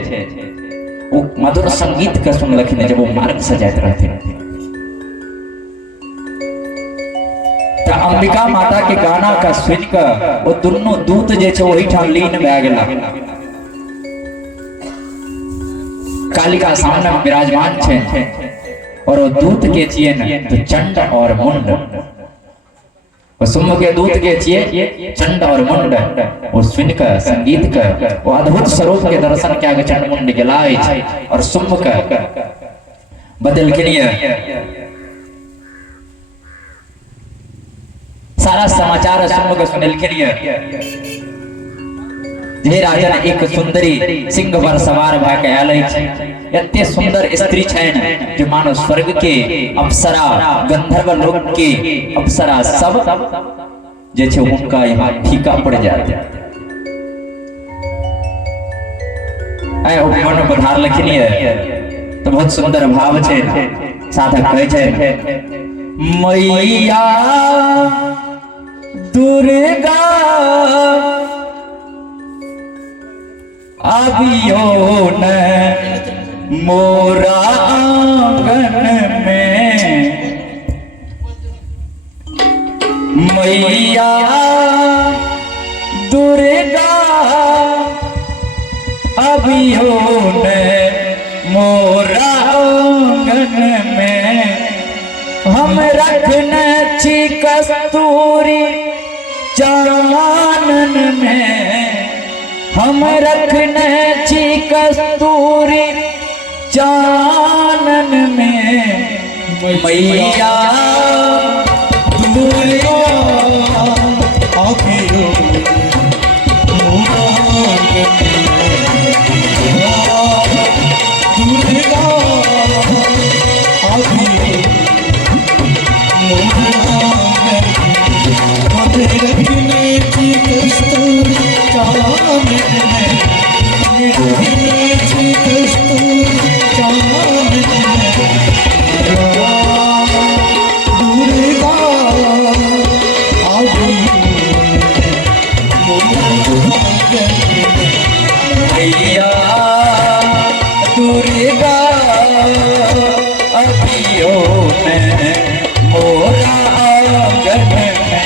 वो मधुर संगीत के सुनलखिन जब वो मार्ग से जाइत रहते। तो अंबिका माता के गाना का सुन के वो दोनों दूत जे छे वही ठाम लीन भए गेला। कालिका सामने विराजमान छे और वो दूत के छिए न तो चंड और मुंड। वो शुंभ के दूत के छिए चंड और मुंड। वो सुन के संगीत के वो अद्भुत स्वरूप के दर्शन के आगे चंड मुंड गेलाय और शुंभ के बदलखिन सारा समाचार शुंभ के सुनलखिन जे राजन एक सुंदरी सिंह पर सवार भए के आयल छै। एते सुंदर स्त्री छैन जो मानो स्वर्ग के अप्सरा गंधर्व लोक के अप्सरा सब जे छै उनका यहाँ फीका पड़ जात। आय उपवन में पधारलखिन तो बहुत सुंदर भाव छै। साधक कहै छै मैया दुर्गा अभियो न मोरा आंगन में, मैया दुर्गा अभियो न मोरा आंगन में। हम रखने छी कस्तूरी चानन में, हम रखने छी कस्तूरी चानन में। मैया दुर्गा अभियो मोरा आंगन में, दुर्गा अभियो मोरा आंगन में। रखने छी कस्तूरी चानन में, रखने छी कस्तूरी चानन में। दुर्गा अभियो मोरा आंगन में, मैया दुर्गा अभियो मोरा आंगन में।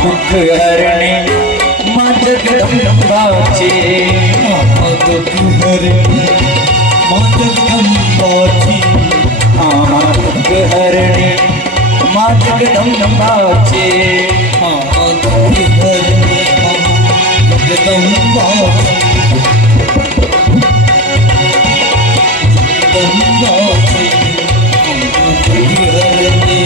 दुख हरणे मां जगदम्बा छे, दुख हरणे मां जगदम्बा छे। दुख हरणे मां जगदम्बा छे, दुख हरणे जगदम्बा जगदम्बा छे। दुख हरणे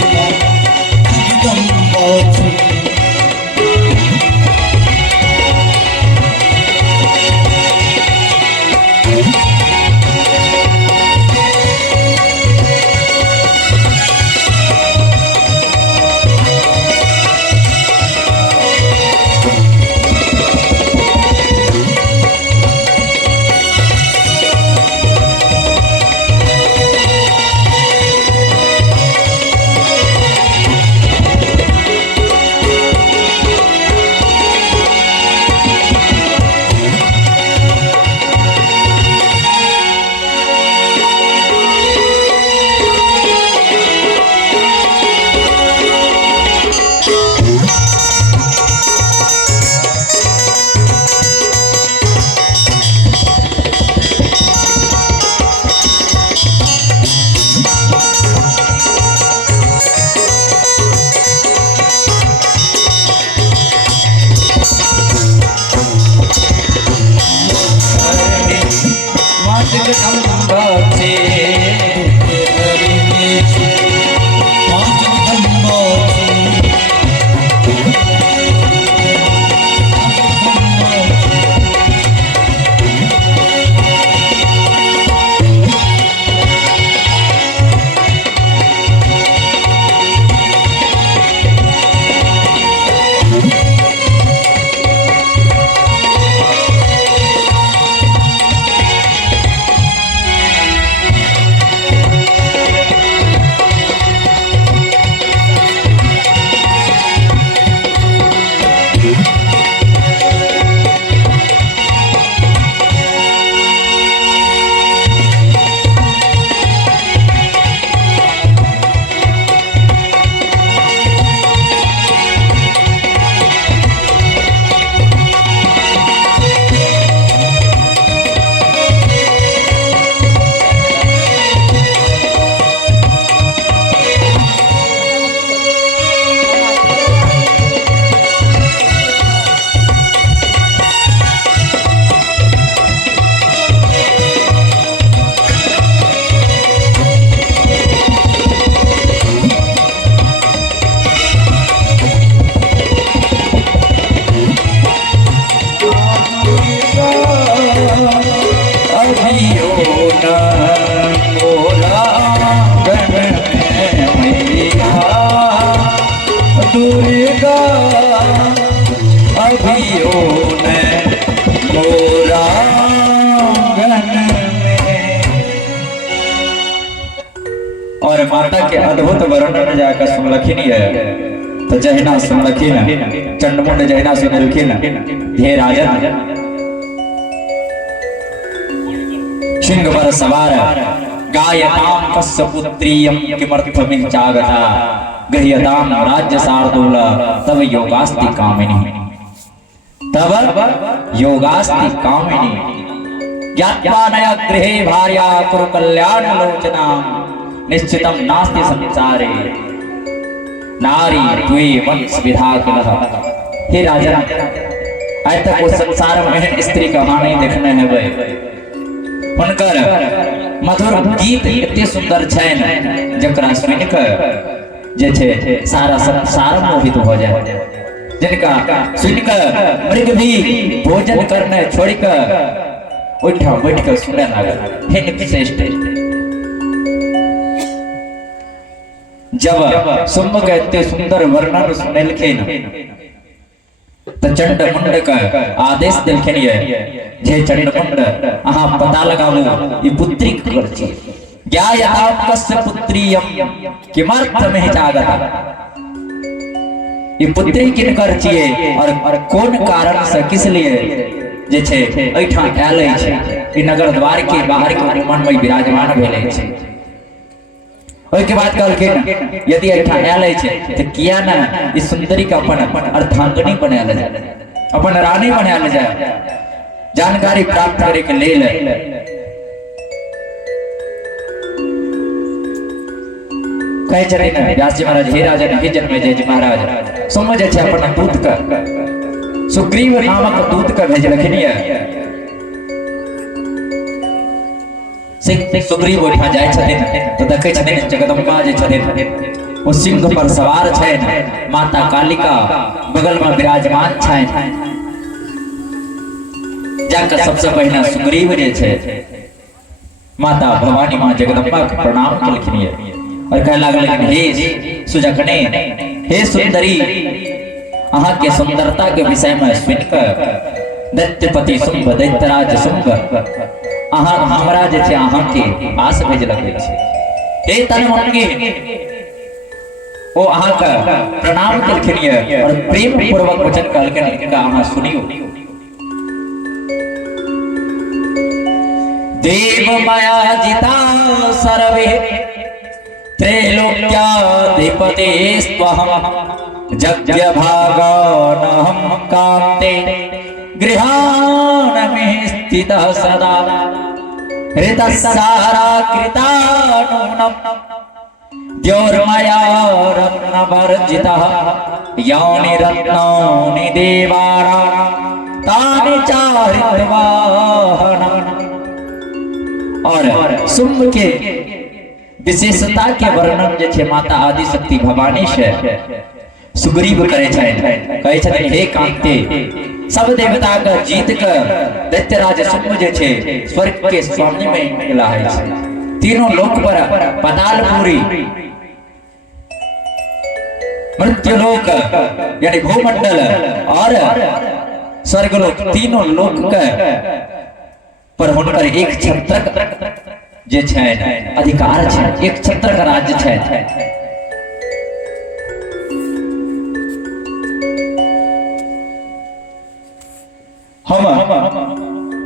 और माता के अद्भुत वर्णन जाकर सुनलखिन है। तो जहिना सुनलखिन चंडमुंड जहिना सुनलखिन हे राजन सिंह पर सवार गायताम कस्य पुत्रीयम किमर्थमिह चागता गृह्यताम राज्य शार्दूल तब योगास्ति कामिनी ज्ञात्वा नया गृहे भार्या कुरु कल्याण लोचना निश्चितम नास्ति संसारे नारी द्वे वंश विधाकिनः। हे राजा आज तक उस संसार में स्त्री का वहां नहीं देखने है भाई हुनकर मधुर गीत इतने सुंदर छैन जकरा सुनि के जे छे सारा संसार मोहित हो जाए, जिनका सुनि के मृग भी भोजन करने छोड़ के उठा बैठ के सुने लागल। हे निश्रेष्ठ जब सुम्ब के इतने सुंदर वर्णन सुनलखिन तो चंडमुंड का आदेश दिलखिन जे चंडमुंड अहाँ पता लगाओ ये पुत्री कर छी ज्ञायताम कस्य पुत्रीयम किमर्थमिह चागता ये पुत्री किनकर छिए और कौन कारण से किस लिए जे छे एठा आलै छे ई नगर द्वार के बाहर के मन में विराजमान भेलै छे। ओइ के बाद कहलखिन यदि एठा आलै छे त किया ना ई सुंदरी का अपन अर्धांगिनी बनायल जाय, अपन रानी बनायल जाय। जानकारी प्राप्त करे के लेल कहे छथिन व्यास जी महाराज हे राजन हे जन्मे जय जी महाराज समझ छै अपन दूत का सुग्रीव नामक दूत का भेजलखिन सुग्रीव ओठा जाय छथिन तो देखै छथिन जगदम्बा जे छथिन ओ सिंह पर सवार छैन, माता कालिका बगल में विराजमान छैन। जाकर सबसे पहले सुग्रीव जे छै माता भवानी मां जगदम्बा के प्रणाम केलखिन और कह लागल हे सुजकने हे सुंदरी अहाँ के सुंदरता के विषय में सुनकर दैत्यपति शुंभ दैत्यराज शुंभ अहाँ हमरा जे छै अहाँ के पास भेजलक छै। हे तनमंगी ओ अहाँ का प्रणाम केलखिन और प्रेम पूर्वक वचन कहलखिन इनका अहाँ सुनियो। देव माया जिता सर्वे त्रैलोक्याधिपते स्वहम् यज्ञ भागानहं कान्ते गृहाण में स्थितः सदा ऋतसारा कृतानूनम् द्योर्मया रत्नवर्जितः यानि रत्नानि देवानां तानि चारित्वाहनम्। और शुंभ के विशेषता के वर्णन जे छे माता आदि शक्ति भवानी से सुग्रीव करे छथि। कहे छथिन हे कांते सब देवता का जीत कर दैत्यराज शुंभ जे छे स्वर्ग के स्वामी में मिला है। तीनों लोक पर पातालपुरी मृत्युलोक यानी भूमंडल और स्वर्गलोक तीनों लोक का पर हुनकर एक छत्र जे छै अधिकार छै, एक छत्र का राज्य छै।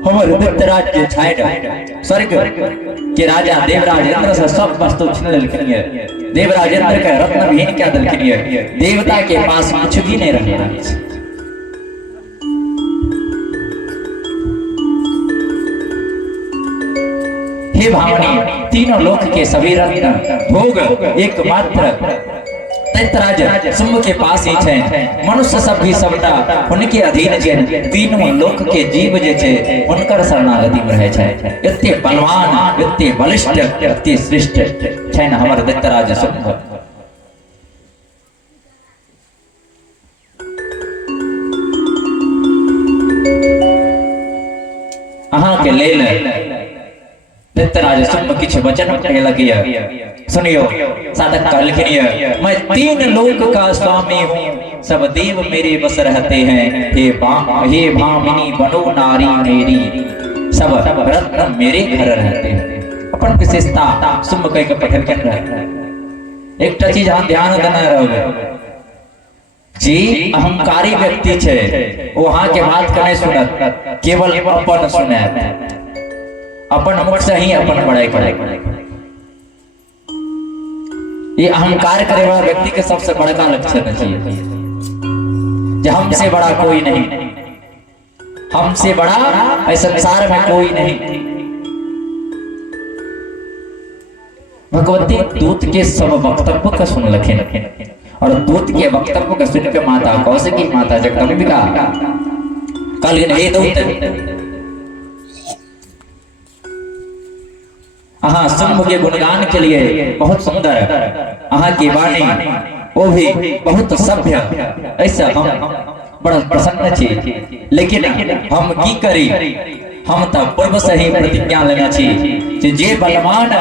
हमर दैत्यराज जे छै स्वर्ग के राजा देवराज इंद्र से सब वस्तु छीन लेलखिन। देवराज इंद्र के रत्न विहीन कऽ देलखिन। देवता के पास कुछ भी नहीं रहल। हे भावनी तीनों लोक के सभी रत्न भोग एकमात्र दैत्यराज शुंभ के पास ही छै। मनुष्य सब भी सबटा उनके अधीन छै। तीनों लोक के जीव जे छै उनकर शरणागति में रहे छै। एते बलवान एते बलिष्ठ एते श्रेष्ठ छै न हमर दैत्यराज शुंभ। अहाँ के लेल दैत्यराज शुंभ किछ वचन कहलक सुनियो। साधक कहलखिन मैं तीन लोक का स्वामी हूँ, सब देव मेरे बस रहते हैं। हे भामिनी बनो नारी मेरी, सब रत्न मेरे घर रहते हैं। अपन विशेषता शुंभ कई के पठन के अंदर एक चीज हम ध्यान देना रहोगे जी अहंकारी व्यक्ति छे वहां के बात कने सुनत केवल अपन सुने अपन मुख से ही अपन बड़ाई करे। ये अहंकार करे वाला व्यक्ति के सबसे बड़ा लक्षण है कि हमसे बड़ा कोई नहीं, हमसे बड़ा इस संसार में कोई नहीं। भगवती दूत के सब वक्तव्य का सुन लखेन और दूत के वक्तव्य का सुन के माता कौशिकी माता जगदम्बिका कल हे दूत हाँ शुंभ के गुणगान के लिए बहुत सुंदर अहाँ की वाणी वो भी बहुत सभ्य ऐसा हम बड़ा प्रसन्न छे। लेकिन हम की करी हम तो पूर्व से ही प्रतिज्ञा लेना चाहिए जे बलवान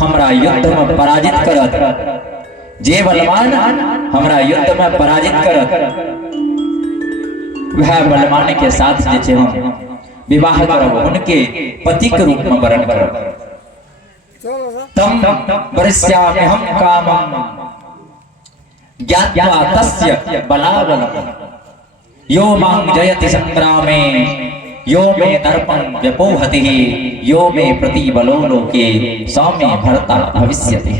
हमरा युद्ध में पराजित करत, जे बलवान हमरा युद्ध में पराजित करत वह बलवान के साथ जे छे हम विवाह करब, उनके पति के रूप में वरण करब। तम वरिष्यामि हम कामं ज्ञात्वा तस्य बलाबलं यो मां जयति संग्रामे यो मे दर्पं व्यपोहति यो मे प्रतिबलो लोके स मे भर्ता भविष्यति।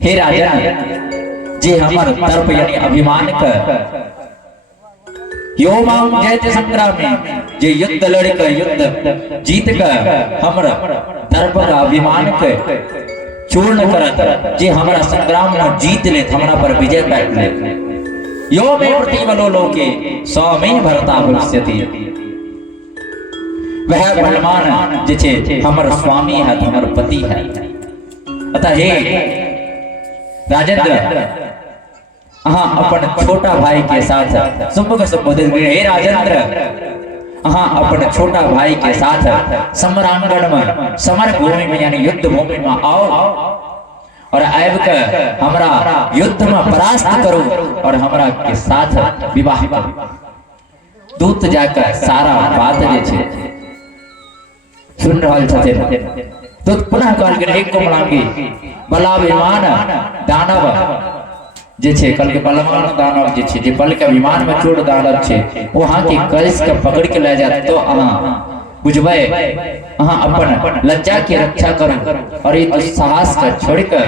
हे राजन जे हमर दर्प यानी अभिमान का यो मां जयति संग्रामे जे युद्ध लड़ के युद्ध जीत के हमरा दर्प का अभिमान के चूर्ण करत, जे हमरा संग्राम में जीत ले हमरा पर विजय पाइत ले यो मे प्रतिबलो लोके स मे भर्ता भविष्यति। वह बलवान जे छे हमर स्वामी है, हमर पति है। अतः हे राजेंद्र हाँ अपन छोटा भाई के साथ शुंभ को संबोधित करे, हे राजेंद्र हाँ अपन छोटा भाई के साथ समरांगण में समर भूमि में यानी युद्ध भूमि में आओ और आब के हमरा युद्ध में परास्त करो और हमरा के साथ विवाह करो। दूत जाकर सारा बात जे छे सुन रहल छथिन। दूत पुनः कहल के एक कोमलांगी बलाभिमान दानव जे छे कल के बलवान दानव जे छे जे बल के विमान में चोर दानव छे वहां के कलश के पकड़ के ले जात तो अहां बुझबे अहां अपन लज्जा की रक्षा करो और ये दुस्साहस का छोड़ कर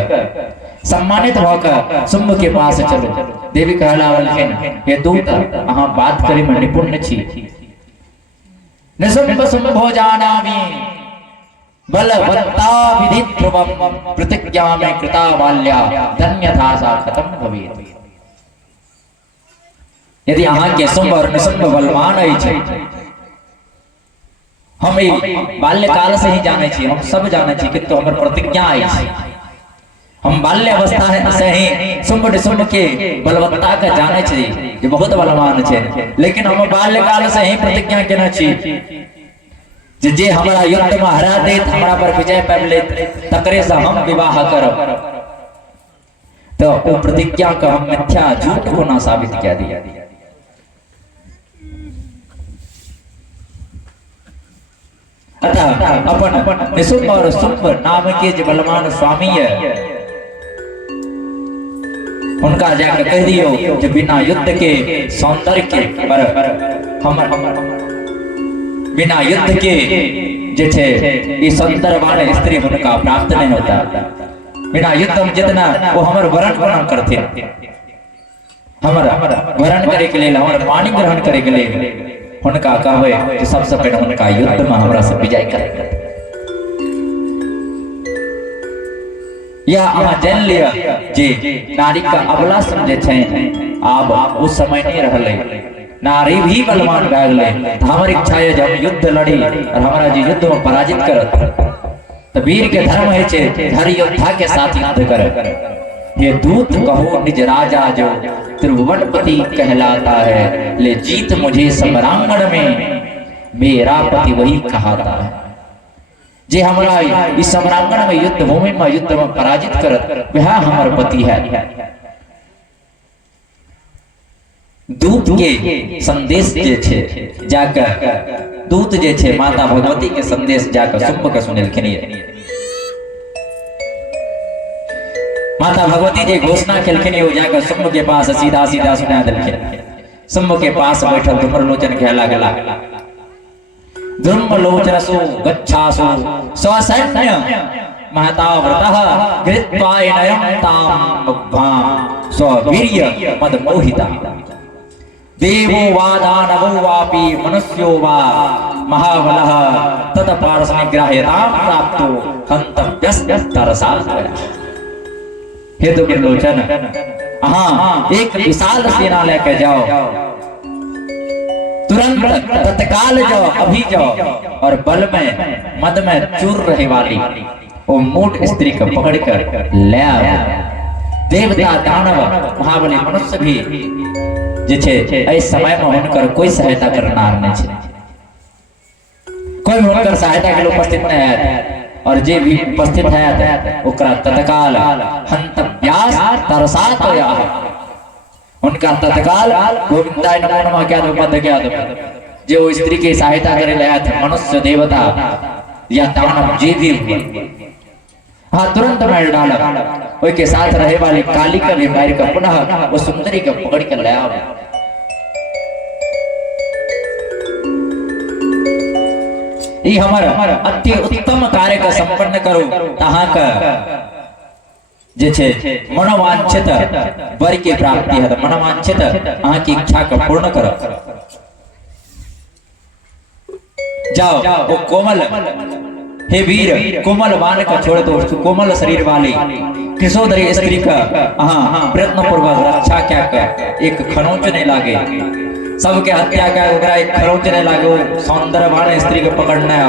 सम्मानित होकर शुंभ के पास चलो। देवी कहलावल है ये दूत अहां बात करी में निपुण छी निशुंभ शुंभ भोजानामि बलवत्ता विधिध्रुवं प्रतिज्ञा में कृता बाल्या धन्यथा सा खत्म भवेत्। यदि अहां के शुंभ और निशुंभ बलवान है छे हम बाल्यकाल से ही जाने छी, हम सब जाने छी कि तो हमर प्रतिज्ञा है छे। हम बाल्य अवस्था से ही शुंभ निशुंभ के बलवत्ता का जाने छी जे बहुत बलवान छे। लेकिन हम बाल्यकाल से ही प्रतिज्ञा केना छी जे हमारा युद्ध में हरा दे हमारा पर विजय पाबि ले तकरे से हम विवाह करब। तो वो प्रतिज्ञा का हम मिथ्या झूठ को ना साबित किया दिया। अतः अपन निशुंभ और शुंभ नाम के जो बलवान स्वामी है उनका जाकर कह दियो जो बिना युद्ध के सौंदर्य के पर हम बिना युद्ध के जे छे ये सौंदर्य वाले स्त्री उनका प्राप्त नहीं होता। बिना युद्ध में जितना वो हमर वरण ग्रहण करते हमारा वरण करे के लिए हमारा पानी ग्रहण करे के लिए उनका कहवे कि सबसे पहले उनका युद्ध में हमरा से विजय करे। या अहाँ जान लिया जे नारी का अबला समझे छे आब उस समय नहीं रहले, नारी भी बलवान भए गेलै। हमारी इच्छा है जब हम युद्ध लड़ी और हमारा जी युद्ध में पराजित करत तो वीर के धर्म है छे हर योद्धा के साथ युद्ध करे। ये दूत कहो निज राजा जो त्रिभुवनपति कहलाता है, ले जीत मुझे समरांगण में मेरा पति वही कहाता है। जे हमारा इस समरांगण में युद्ध भूमि में युद्ध में पराजित करत वह हमार पति है। दूत के संदेश जे छे जाकर दूत जे छे माता भगवती के संदेश जाकर शुंभ के सुनेलखिन। माता भगवती जी घोषणा केलखिन वो जाकर शुंभ के पास सीधा सीधा सुना देलखिन। शुंभ के पास बैठल धूम्रलोचन कहला गेला धूम्रलोचनसु गच्छासु स्वसैन्य महताव्रतः कृत्वा नयं तां मुग्धां स्ववीर्य मदमोहिता देवो वा दानवो वापि मनुष्यो वा महाबलः तत्पारसनिग्राह्यतां प्राप्तो हन्तव्यस्तरसा। हे धूम्रलोचन, हाँ एक विशाल सेना लेके जाओ, तुरंत तत्काल जाओ, अभी जाओ और बल में मद में चूर रहे वाली वो मूठ स्त्री को पकड़कर ले आओ। देवता दानव महाबली मनुष्य भी जे छे इस समय में हुनकर कोई सहायता करनार नहीं छे, कोई हुनकर सहायता के लिए उपस्थित नहीं है और जे भी उपस्थित है ओकरा तत्काल हंतव्यास तरसातया उनका तत्काल गोविंदाय नमो नमः क्या दो पद क्या दो। जे वो स्त्री की सहायता करे ले थे मनुष्य देवता या दानव जे भी हाँ तुरंत मार डाला। ओई के साथ रहे वाली काली का भी मार का पुनः वो सुंदरी को पकड़ कर ले आओ। ये हमारा अति उत्तम कार्य का संपन्न करो तहाँ का जे छे मनोवांछित वर की प्राप्ति है। मनोवांछित अहाँ की इच्छा को पूर्ण करो। जाओ वो कोमल हे वीर कोमल बाण का छोड़ दो, कोमल शरीर वाली किशोरी स्त्री का प्रयत्न पूर्वक रक्षा क्या कर एक खनोच नहीं लागे, सबके हत्या क्या एक खरोच नहीं लागे, सौंदर्य बाण स्त्री को पकड़ना है।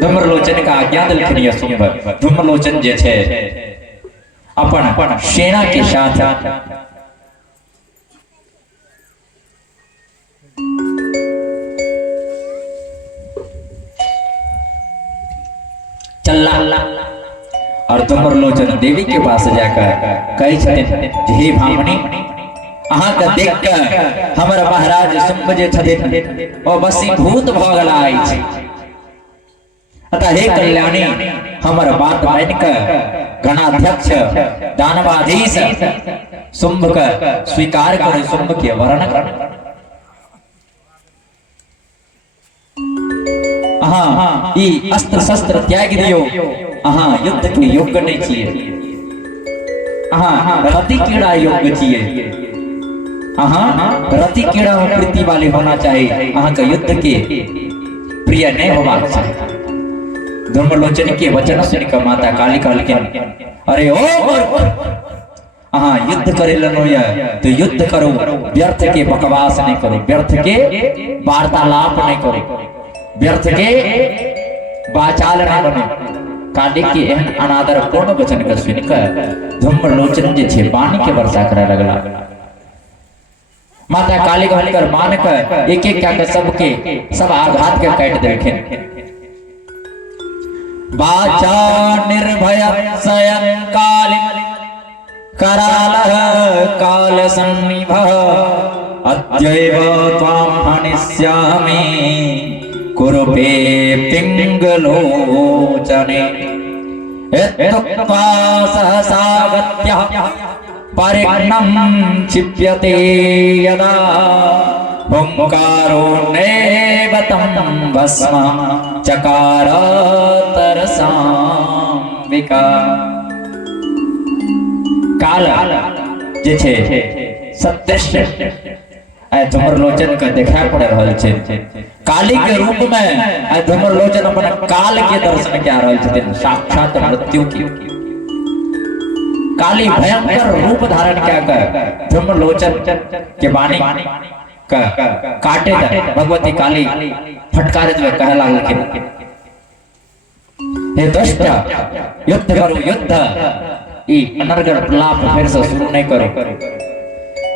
धूम्रलोचन का आज्ञा दिलखिन शुंभ। धूम्रलोचन जे छे अपन सेना के साथ चला और धूम्रलोचन देवी के पास जाकर कही छथिन हे भामनी अहाँ का देखकर हमर महाराज शुंभ जे छथिन ओ वशीभूत भ गेलाइ छै। अतः हे कल्याणी हमर बात मान कर गणाध्यक्ष दानवाधीश शुंभ का स्वीकार कर शुंभ के वर्ण कर। हाँ ये अस्त्र शस्त्र त्याग दियो, हाँ युद्ध के योग्य नहीं चाहिए, हाँ रति कीड़ा योग्य चाहिए, हाँ रति कीड़ा प्रीति वाले होना चाहिए, हाँ का युद्ध के प्रिय नहीं होना चाहिए। धूम्रलोचन के वचन सुनकर माता काली कहलखिन अरे ओ हाँ युद्ध करे लनो या तो युद्ध करो, व्यर्थ के बकवास नहीं करो, व्यर्थ के वार्तालाप नहीं करो, व्यर्थ के बाचाल नहीं बनो। काली के एहन अनादर पूर्ण वचन कर सुनकर धूम्रलोचन जे छे बाण के वर्षा करे लगला। माता काली कहकर मान कर एक एक क्या कर सबके सब आघात के काट देलखिन। वाचा निर्भय सयं काली करालः काल सन्निभः अद्यैव त्वां हनिष्यामि कुरुपे पिङ्गलोचने। यत्त्वा सहसागत्यः परिघ्नं क्षिप्यते यदा हुंकारो नैव तं भस्म चकार तरसाम्बिका। काल जे छे सदृश्य धूम्रलोचन का देखा पड़ रहा छे। काली के रूप में धूम्रलोचन अपन काल के दर्शन क्या रहा छे, साक्षात मृत्यु की काली भयंकर रूप धारण क्या कर धूम्रलोचन के वाणी का काटे भगवती काली फटकारे हुए कह लागल हे दुष्ट युद्ध करो युद्ध। ई अनर्गल प्रलाप फिर से शुरू नहीं करो।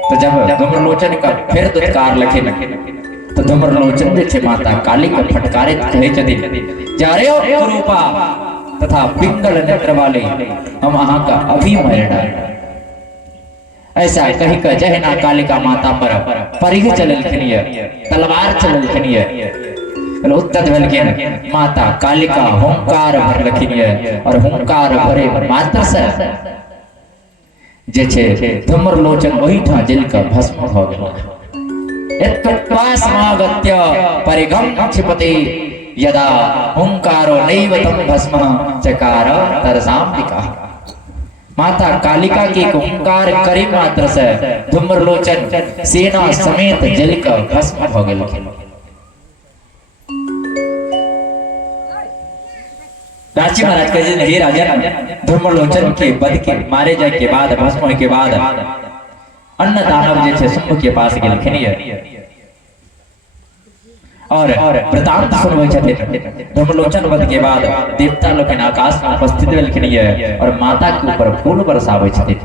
तो जब धूम्रलोचन का फिर दुत्कार लखे तो धूम्रलोचन जे माता काली का फटकारे कहे छथिन जारे ओ रूपा तथा पिंगल नेत्र वाले हम अहाँ का अभी मार डाल। ऐसा कही कर जहना कालिका माता पर परिघ चललखिन तलवार चललखिन उत्तद भलखिन माता कालिका हुंकार भरलखिन और हुंकार भरे मात्र से जे छे धूम्र लोचन वही ठा जल का भस्म भ गेल एतत्वास्मागत्य परिगम क्षिपति यदा हुंकारो नैव तम भस्म चकार तरसाम्बिका। माता कालिका के हुंकार करी मात्र से धूम्रलोचन सेना समेत जल का भस्म भ गेल। रांची महाराज कहे हे राजन धूम्रलोचन के वध के मारे जाए के बाद भस्म होय के बाद अन्न दानव जे छे शुंभ के पास गेलखिन और वृतांत सुनबै छथिन। धूम्रलोचन वध के बाद देवता लोग आकाश में उपस्थित भेलखिन और माता के ऊपर फूल बरसाबै छथिन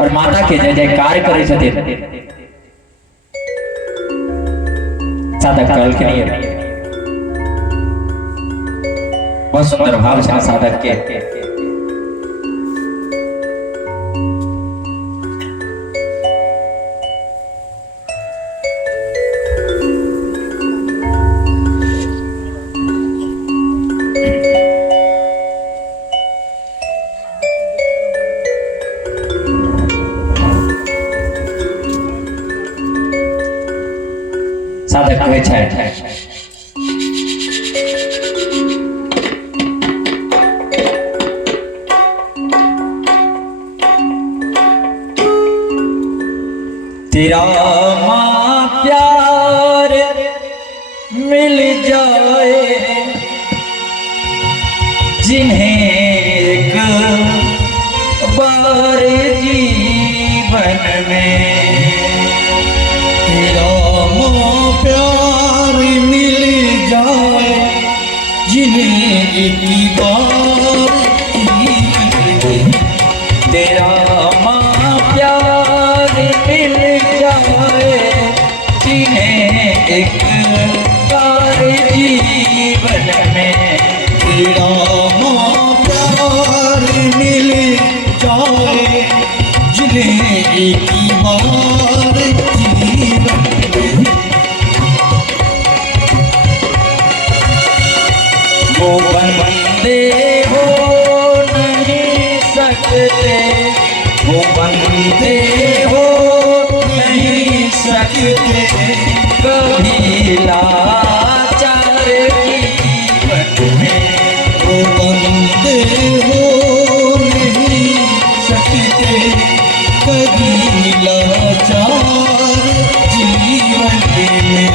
और माता के जय जयकार करै छथिन। साधक कहलखिन बहुत सुंदर भाव छा साधक के साधक कहे छै तेरा मां प्यार मिल जाए जिन्हें एक बार जीवन में तेरा मां प्यार मिल जाए जिन्हें एक बार जीवन में तेरा मां प्यार मिल जाए जिन्हें एक बार जीवन में तेरा मां प्यार मिल जाए जिन्हें एक बार जीवन में वो बंदे हो नहीं सकते वो बंदे हो नहीं सकते कभी लाचार जीवन में वो बंदे हो नहीं सकते कभी लाचार जीवन में।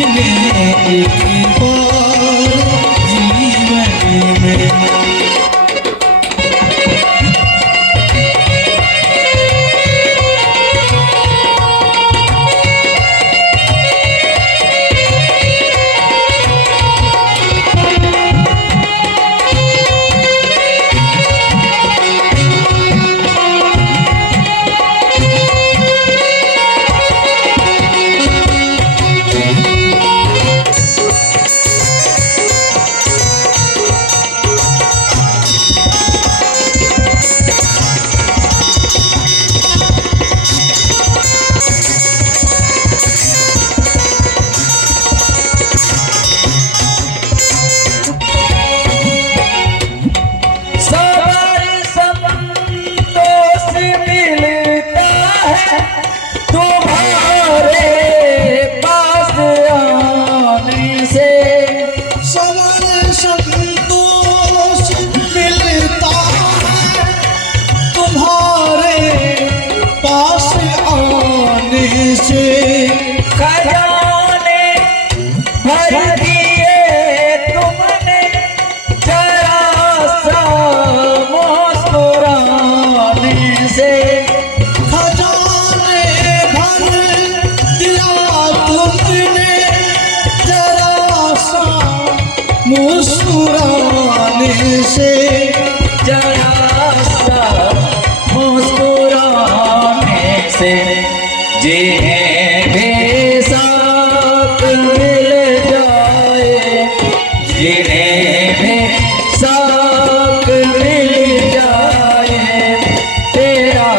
जिन्हें एक बार जीवन में खजाने भर दिए तुमने जरा सा मुस्कुराने से खजाने भर दिया तुमने जरा सा मुस्कुराने से जरा सा मुस्कुराने से जिन्हें बेसाक मिल जाए जिन्हें बेसाक मिल जाए तेरा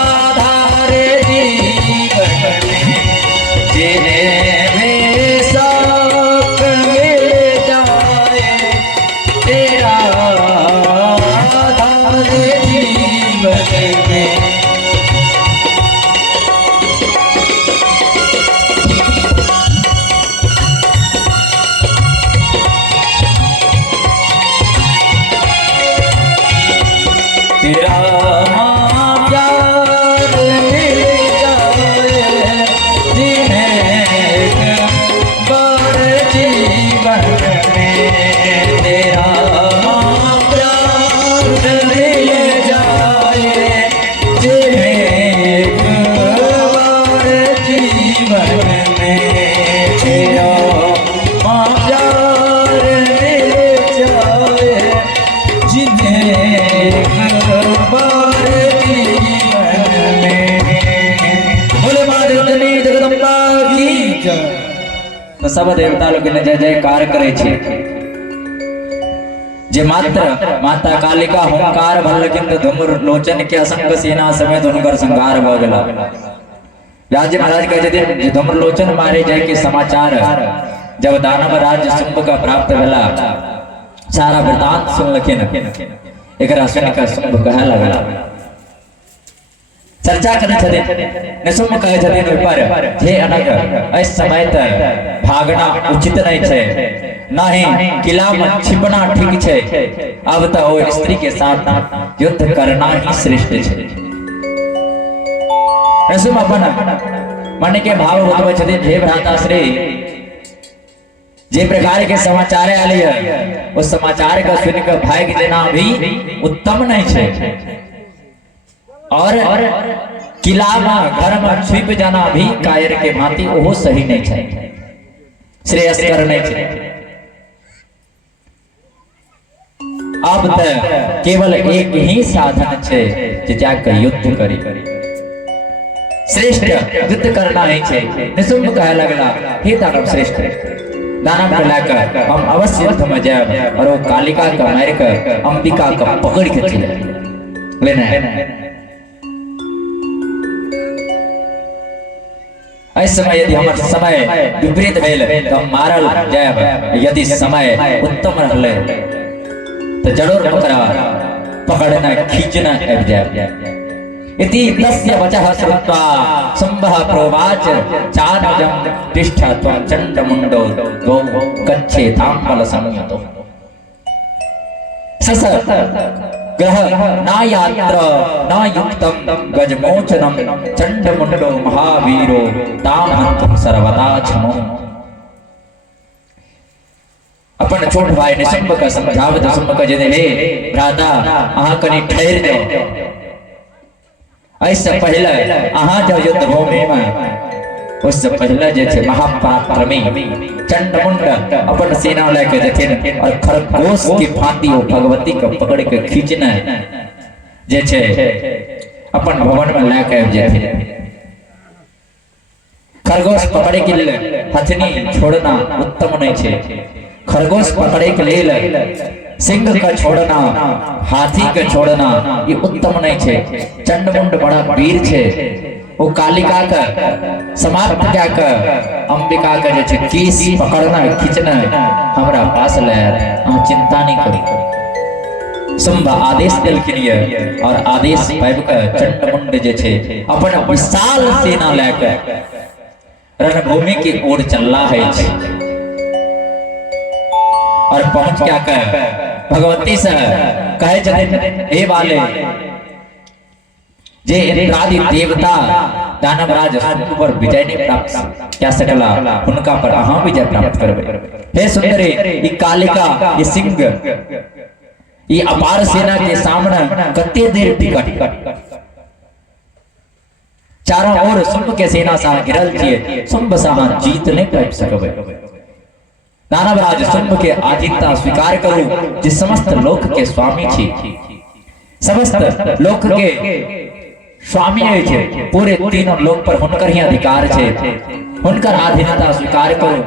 आधार जीवन में जिन्हें बेसाक मिल जाए तेरा आधार जीवन में तेरा प्यार मिल जाए जिन्हें एक बार जीवन में तेरा प्यार मिल जाए जिन्हें एक बार जीवन में तेरा प्यार मिल जाए जिन्हें तो सब देवता लोग जय जयकार करे छे जे मात्र माता कालिका हुंकार भल्लकिंद धूम्र लोचन के असंग सेना समेत हुनकर संहार भ गेला। व्यास जी महाराज कहे छथिन जे धूम्र लोचन मारे जाय के समाचार जब दानव राज शुंभ का प्राप्त भेला सारा वृतांत सुनलखिन एकरा सुन के शुंभ कहे लगला चर्चा करे छथिन निशुंभ कहे छथिन ऊपर हे अनग इस समय तक भागना उचित नहीं छे नहीं किला में छिपना ठीक छे अब तो वो स्त्री के साथ युद्ध करना ही श्रेष्ठ छे। निशुंभ अपन मन के भाव बतावे छथिन हे भ्राताश्री जे प्रकार के समाचार आले है उस समाचार का सुनकर भाग देना भी उत्तम नहीं छे और किला में घर में छिप जाना भी कायर के भांति ओहो सही नहीं छे श्रेयस्कर नहीं छे। अब तक केवल एक ही साधन छे जे जाकर युद्ध करी श्रेष्ठ युद्ध करना ही छे। निशुंभ कहे लगला हे दानव श्रेष्ठ दानव को लेकर हम अवश्य युद्ध में जाए और वो कालिका का मार कर अंबिका का पकड़ के चले लेना है। इस समय यदि हमार समय विपरीत भेल तो हम मारल जाए यदि समय उत्तम रहले तो जरूर पकड़ना खींचना अब जाए। इति तस्य वचः श्रुत्वा शंभः प्रोवाच चानजं तिष्ठ त्वं चण्डमुण्डो द्वौ गच्छेतां फलसंयुतो। गह ना यात्र ना युक्तम गजमोचनम चंडमुंडो महावीरो तामहंतुम सर्वदा छमो। अपन छोट भाई ने शुंभ का समझावत शुंभ का जदे हे भ्राता अहाँ कनी ठहर जाओ, ऐसे पहले अहाँ जो युद्ध भूमि में उससे पहले जे छे महापराक्रमी चंडमुंड अपन सेना लेके जथिन और खरगोश की भांति वो भगवती को पकड़ के खींचना जे छे अपन भवन में लेके जथिन। खरगोश पकड़े के लिए हथनी छोड़ना उत्तम नहीं छे। खरगोश पकड़े के लिए सिंह का छोड़ना हाथी का छोड़ना ये उत्तम नहीं छे। चंडमुंड बड़ा वीर छे, वो कालिका का समाप्त क्या कर अंबिका का जे केस पकड़ना खींचना हमरा पास ले अहाँ चिंता नहीं करी। शुंभ आदेश दिलखिन और आदेश पाइब का चंडमुंड जे छे अपन विशाल सेना लेकर रणभूमि की ओर चलना है और पहुंच क्या कर भगवती से कहे जतिन हे वाले जे इंद्रादि देवता दानवराज पर विजय ने प्राप्त क्या सकला उनका पर अहाँ विजय प्राप्त करबे। हे सुंदरी ये कालिका ये सिंह ये अपार सेना के सामने कते देर टिकट चारों ओर शुंभ के सेना सा घिरल छिए शुंभ सा जीत नहीं कर सकबे। दानवराज शुंभ के आधीनता स्वीकार करूं जिस समस्त लोक के स्वामी छी, समस्त लोक के स्वामी छे, पूरे तीनों लोक पर हुनकर ही अधिकार छे। हुनकर अधीनता स्वीकार करो,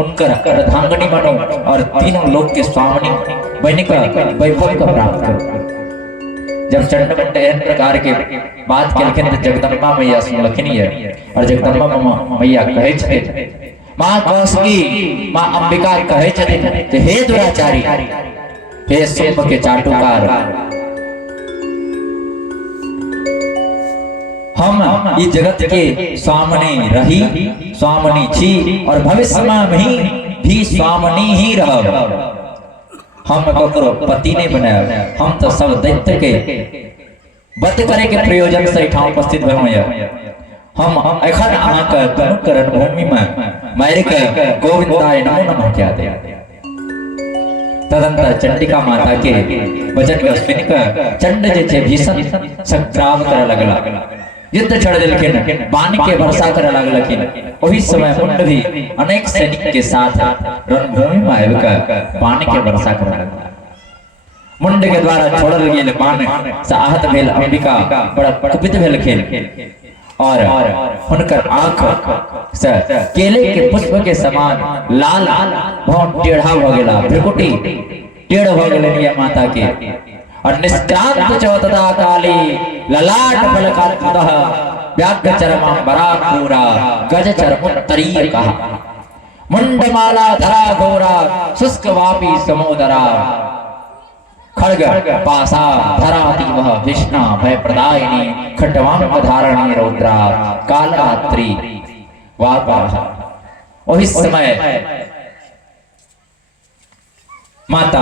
उनकर अर्धांगिनी बनो और तीनों लोक के स्वामी बनकर वैभव को प्राप्त करो। जब चंडमुंड एन प्रकार के बात केलखिन तो जगदम्बा मैया सुनलखिन और जगदम्बा मैया कहे छे मां कौशकी मां अंबिका कहे छे हे दुराचारी हे शुंभ के चाटुकार हम इस जगत के स्वामिनी रही स्वामिनी छी और भविष्य में भी स्वामिनी ही रहब। हम ककरो पति नहीं बनाया, हम तो सब दैत्य के वध करे के प्रयोजन से ठाम उपस्थित भइल। हम एखन अहाँ के दुनू करण भूमि में मारि के गोविंदाय नमो नमः क्या दे। तदंतर चंडिका माता के वचन के सुनि के चंड जे छे भीषण संग्राम करे लगला, युद्ध छड़ देलखिन, बाण के वर्षा करे लगलखिन। ओही समय मुंड भी अनेक सैनिक के साथ रणभूमि में आबिके बाण के वर्षा करे लगला। मुंड के द्वारा छोड़ल गेल बाण से आहत भेल अंबिका बड़ा कुपित भेलखिन और हुनकर आंख से केले के पुष्प के समान लाल भौं टेढ़ा भ गेला, भ्रुकुटी टेढ़ भ गेलनि माता के और निष्क्रांत चौतदा काली ललाट फलकांतः व्याघ्र चरमांबरापूरा गज चरमुत्तरीय कहा मुंडमाला धरा घोरा शुष्क वापी समोदरा खड्ग पासा धराती वह विष्णा भय प्रदायिनी खड्वांग धारणी रौद्रा कालरात्रि वापा। वही समय माता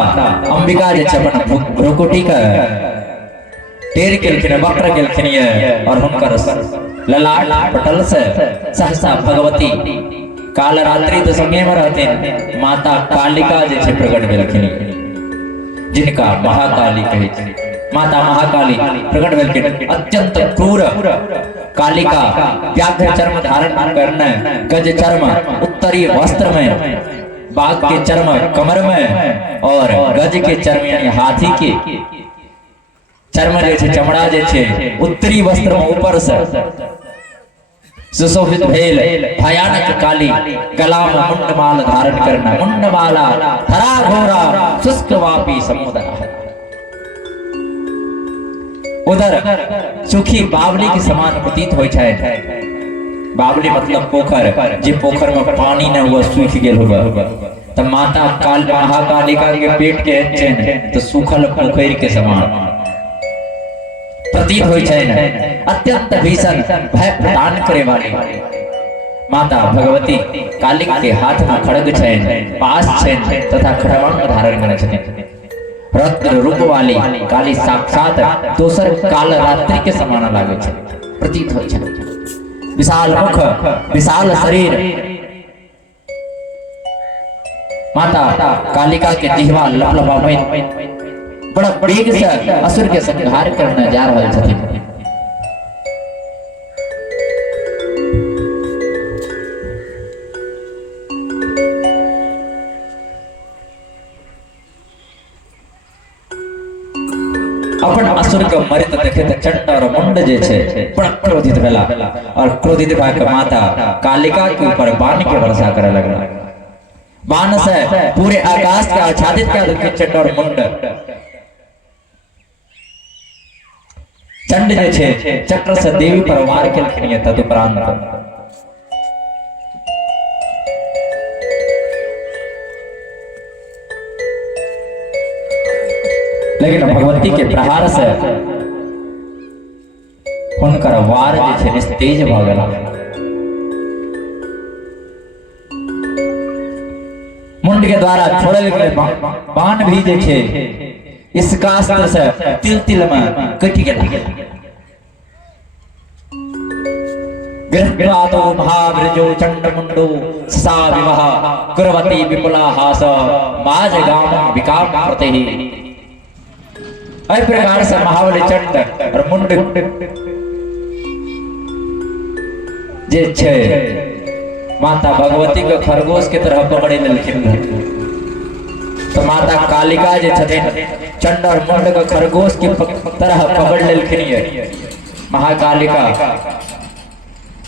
अंबिका जे छपन भ्रुकुटी का टेर केलखिन वक्र केलखिन और हुनकर ललाट पटल से सहसा भगवती कालरात्रि तो संगे में रहते माता कालिका जे छे प्रकट भेलखिन जिनका महाकाली कहे छे। माता महाकाली प्रकट भेलखिन अत्यंत क्रूर कालिका व्याघ्र चर्म धारण करने गज चर्म उत्तरीय वस्त्र में बाघ के चर्म कमर में और गज के चर्म यानी हाथी के चर्म जे छे चमड़ा जे छे उत्तरी वस्त्र में ऊपर से सुशोभित भेल भयानक काली गला में मुंडमाल धारण करना मुंडमाला धरा घोरा शुष्क वापी समुद्र। उधर सुखी बावली के समान प्रतीत होय छै। बावली मतलब पोखर, जे पोखर में पानी न हुआ सूख गेल होगा त माता काल महाकालिका के पेट के चैन तो सूखल पोखर के समान प्रतीत होय छै। अत्यंत भीषण भय प्रदान करे वाली माता भगवती कालिक के हाथ में खड्ग छै, पास छै तथा खड़वांग धारण करे छथिन। रौद्र रूप वाली काली साक्षात दोसर काल रात्रि के समान लागे छे, प्रतीत होय छे। विशाल मुख, विशाल शरीर, माता कालिका के जिह्वा लपलपावैत बड़ा वेग से असुर के संहार करने जा रहल छथिन। अपन असुर के मरित देखे त चंड और मुंड जे छे बड़ा क्रोधित भेला और क्रोधित भा के माता कालिका के ऊपर बाण के वर्षा करे लगला। बाण से पूरे आकाश के आच्छादित कर देलकै चंड और मुंड। चंड जे छे चक्र से देवी पर वार केलखिन। तदुपरांत लेकिन भगवती के प्रहार से हुनकर वार जे छे निस्तेज भ गेल। मुंड के द्वारा छोड़ल गेल बाण भी जे छे इस कास्त्र से तिल तिल में कटि गेल। गृहपातो महावृजो चंडमुंडो सा विवाह कुर्वती विपुला हास माज गाम विकाम प्रति। इस प्रकार से महाबली चंड और मुंड जे छे माता भगवती के खरगोश के तरह पकड़े लेलखिन। तो माता कालिका जे छथिन चंड और मुंड के खरगोश की तरह पकड़ लेलखिन महाकालिका।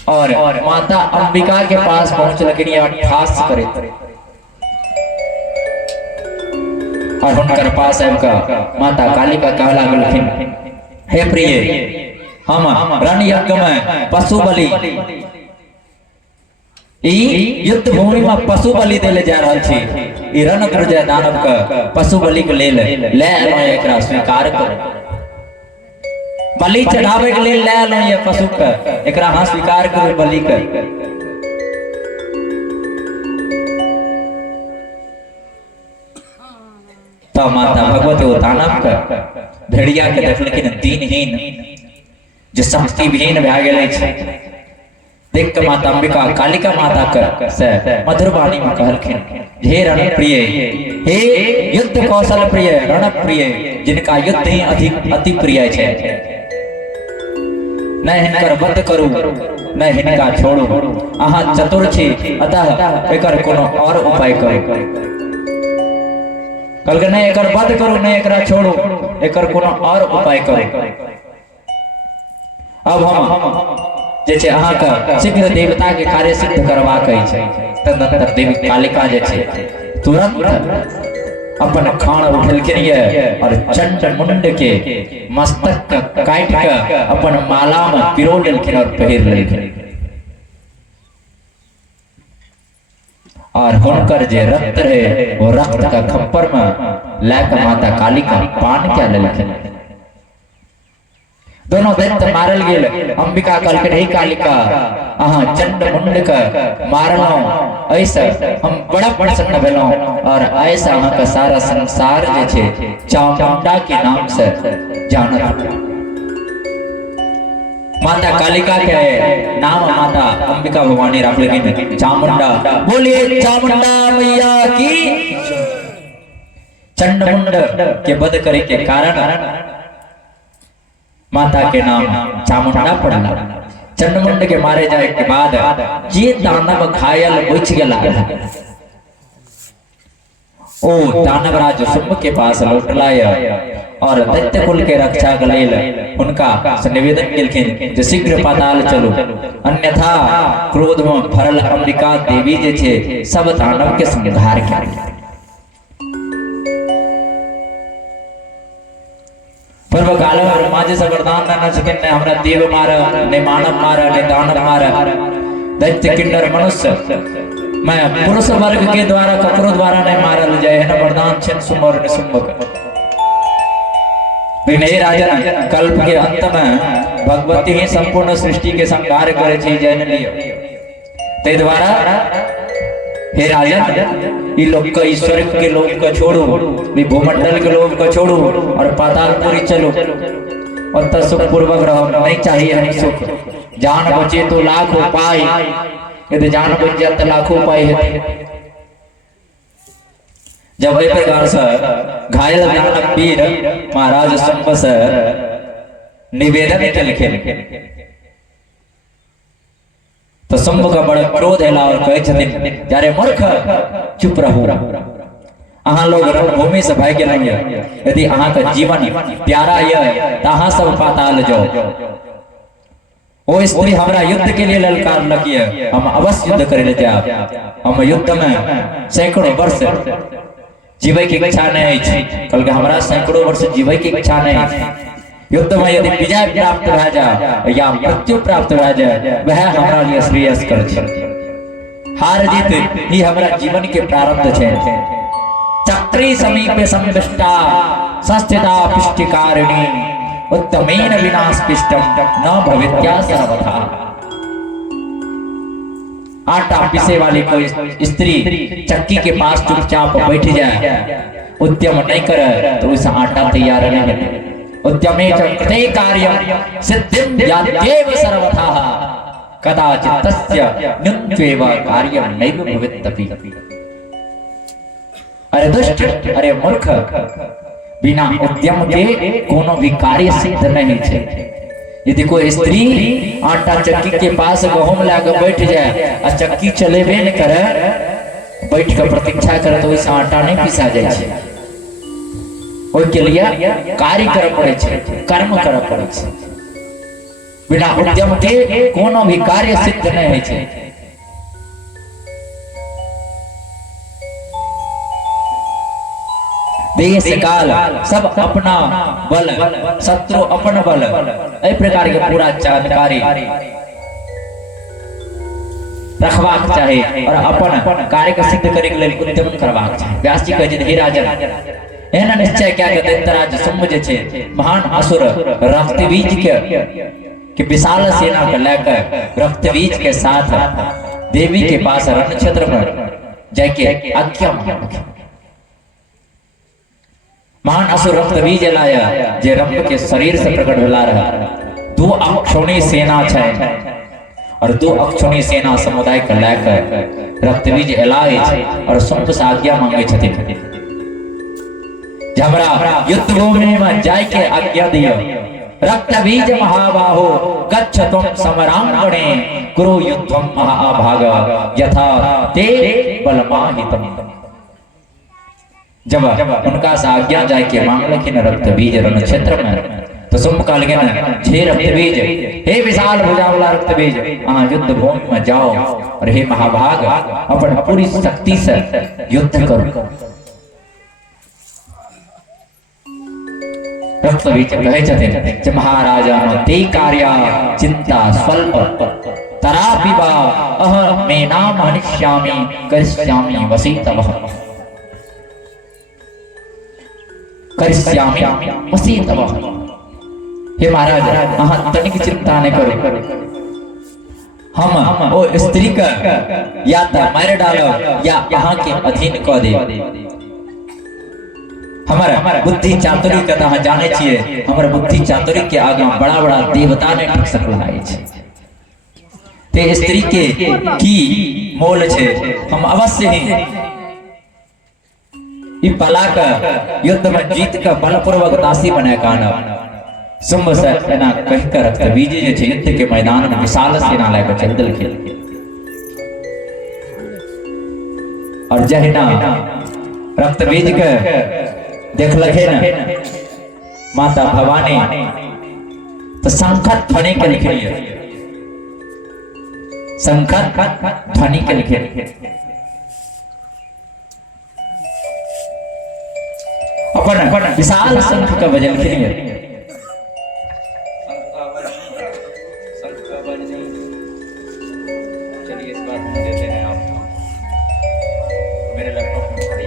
और माता अंबिका के पास पहुंच लगिन ठास करे और उनकर पास आकर माता कालिका कहला गेलखिन, हे प्रिय, हम रण यज्ञ में पशु बलि युद्ध भूमि में पशु बलि देले जा रहल छी। ई रण प्रजा दानव के पशु बलि के लेल ले आलो, एकरा स्वीकार करो। बलि चढ़ावे के लेल ले आलो ये पशु के, एकरा हां स्वीकार करो बलि के। तो माता भगवती वो दानव के भेड़िया के देखलखिन दीनहीन जो शक्ति विहीन भए गेल छै। देख के माता अंबिका कालिका माता के से मधुर वाणी में कहलखिन, हे रण प्रिय, हे युद्ध कौशल प्रिय, रण प्रिय, जिनका युद्ध ही अधिक अति प्रिय छै, न हिनकर वध करू न हिनका छोड़ू। अहाँ चतुर छी, अतः एकर कोनो और उपाय करू। कहलकै नहीं एकर वध करू नहीं एकरा छोड़ू, एकर कोनो और उपाय करू। अब हम जे छै अहाँ के शीघ्र देवता के कार्य सिद्ध करबाक छै। तदनंतर देवी कालिका जे छै तुरंत अपन खान उठेलखिन और चंड मुंड के मस्तक काट के अपन माला में पिरो लेलखिन और पहिर लेलखिन। और हुनकर जे रक्त रहे वो रक्त का खप्पर में लाकर माता कालिका पान क्या लेलखिन। दोनों दैत्य मारल गेल। अंबिका कहलखिन, हे कालिका, अहाँ चंड मुंड के मारलौ, ऐसा हम बड़ा प्रसन्न भेलौ और ऐसा अहाँ का सारा संसार जे छै चामुंडा के नाम से जानत। माता कालिका के नाम माता अंबिका भवानी रख लेकिन चामुंडा। बोलिए चामुंडा मैया की। चंड मुंड के वध करे के कारण माता के नाम चामुंडा पड़ला। चंड मुंड के मारे जाए के बाद जे दानव घायल बुझ गेला ओ दानवराज शुंभ के पास लौटलाय और दैत्य कुल के रक्षा के लेल उनका निवेदन केलखिन जे शीघ्र पाताल चलो, अन्यथा क्रोध में भरल अंबिका देवी जे छे सब दानव के संहार करेंगे। पूर्व काल में ब्रह्मा जी से वरदान न सकिन, ने हमरा देव मार, ने मानव मार, ने दानव मार, दैत्य किन्नर मनुष्य मैं पुरुष वर्ग के द्वारा ककरो द्वारा नहीं मारल जाए है वरदान छन शुंभ और निशुंभ। राजन कल्प के अंत में भगवती ही संपूर्ण सृष्टि के संहार करे छी जान लियो। ते द्वारा हे राजन, ये लोग का ईश्वर के लोग को छोड़ो, ये भूमंडल के लोग को छोड़ो और पातालपुरी चलो और तब सुख पूर्वक रहो। नहीं चाहिए हमें सुख। जान बचे तो लाख उपाय, यदि जान बच जाए तो लाखों उपाय है। जब वही प्रकार से घायल दानव वीर महाराज शंभ से निवेदन के लिखे तो शंभ का बड़ा क्रोध है और कहे छथिन, जारे मूर्ख चुप रहो, अहाँ लोग रणभूमि से भाग गेलिए, यदि अहाँ का जीवन प्यारा है तो अहाँ सब पाताल जाओ। वो स्त्री हमरा युद्ध के लिए ललकार लगी है, हम अवश्य युद्ध करे लेते आप। हम युद्ध में सैकड़ों वर्ष जीवे की इच्छा नहीं है, कल के हमरा सैकड़ों वर्ष जीवे की इच्छा नहीं है। युद्ध में यदि विजय प्राप्त रह जाए या मृत्यु प्राप्त रह जाए, वह हमारा लिए श्रेयस्कर है। हार जीत ही हमारा जीवन के प्रारब्ध है। चक्री समीपे संविष्टा संस्थिता पुष्टिकारिणी उत्तमेन विनाश पिष्टम न भवित्या सर्वथा। आटा पीसे वाली कोई स्त्री चक्की के पास चुपचाप बैठ जाए, उद्यम नहीं करे तो उस आटा तैयार नहीं है। उद्यमे कृते कार्यं सिद्धिं यात्येव सर्वथा कदाचित् तस्य न्यूनत्वेव कार्यं नैव भवेत्तपि। अरे दुष्ट, अरे मूर्ख, बिना उद्यम के कोनो भी कार्य सिद्ध नहीं है। यदि कोई स्त्री आटा चक्की के पास गहूम लाकर बैठ जाए और चक्की चलेबे न करे, बैठ कर प्रतीक्षा करे, तो इस आटा नहीं पीसा जाए। के लिए कार्य कर पड़े, कर्म कर पड़े। बिना उद्यम के कोनो भी कार्य सिद्ध नहीं है। देश काल सब अपना बल, शत्रु अपन बल, इस प्रकार के पूरा जानकारी रखवाक चाहे और अपन कार्य को सिद्ध करे के लिए उद्यम करवाक चाहे। व्यास जी कहे, हे राजन, एना निश्चय क्या कहते दैत्यराज शंभ जे छे महान असुर रक्तबीज के विशाल सेना को लेकर रक्तबीज के साथ देवी के पास रण क्षेत्र पर जाके आज्ञा मांगी। महान असुर रक्तबीज लाया जे रंभ के शरीर से प्रकट होला रहा। दो अक्षौणी सेना छे और दो अक्षौणी सेना समुदाय को लेकर रक्तबीज लाए और शंभ से आज्ञा मांगे छथिन, हमरा युद्ध भूमि में जाय के आज्ञा दियो। रक्तबीज महाबाहो गच्छ तुम समरांगणे कुरु युद्धम महाभाग यथा ते बलमाहितम। जब उनका से आज्ञा जाय के मांगलखिन रक्तबीज रण क्षेत्र में, तो शुंभ कहलखिन, हे रक्तबीज, हे विशाल भुजा वाला रक्तबीज, अहाँ युद्ध भूमि में जाओ और हे महाभाग अपन पूरी शक्ति से युद्ध करो। रक्तबीज कहे छथिन जे महाराजानो ते कार्या चिंता स्वल्प तरापि वा अहं मेनाम हनिष्यामि करिष्यामि वसीतवः। करिष्यामि वसीतवः। हे महाराज, अहाँ तनिक चिंता नहीं करो, हम वो स्त्री का या तो मार डालो या यहाँ के अधीन कर दे। हमारा बुद्धि चातुर्य कथा जाने छिए, हमारा बुद्धि चातुर्य के आगे बड़ा बड़ा देवता ने ठीक सकल है। ते स्त्री के की मोल छे, हम अवश्य ही ई पला का युद्ध में जीत का बलपूर्वक दासी बने काना। शुंभ से एना कह कर रक्तबीज जे छे युद्ध के मैदान में विशाल सेना लेकर चल दिलखिन और जहिना रक्तबीज के देखलखे न माता भवानी तो शंखर ध्वनि के लिखे, शंखर ध्वनि के लिखे अपन विशाल शंख का वजन लिखे। चलिए इस बार हम देते हैं आपको, मेरे लैपटॉप में पड़ी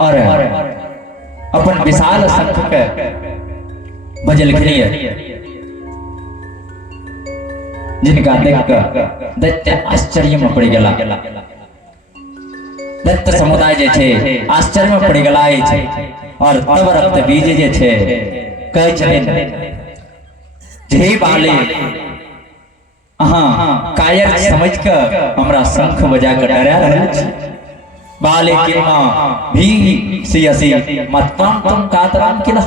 और अपन विशाल शंख के भजल लिखनी जिनका देख दैत्य आश्चर्य में पड़ गया। दैत्य समुदाय जे छे आश्चर्य में पड़ गया और तब रक्त बीज जे छे कहे छथिन जे बाले अहाँ कायर समझ के हमरा शंख बजा के डरा रहल छी। बाले के मां भी सियसी मतकाम तुम कातराम किला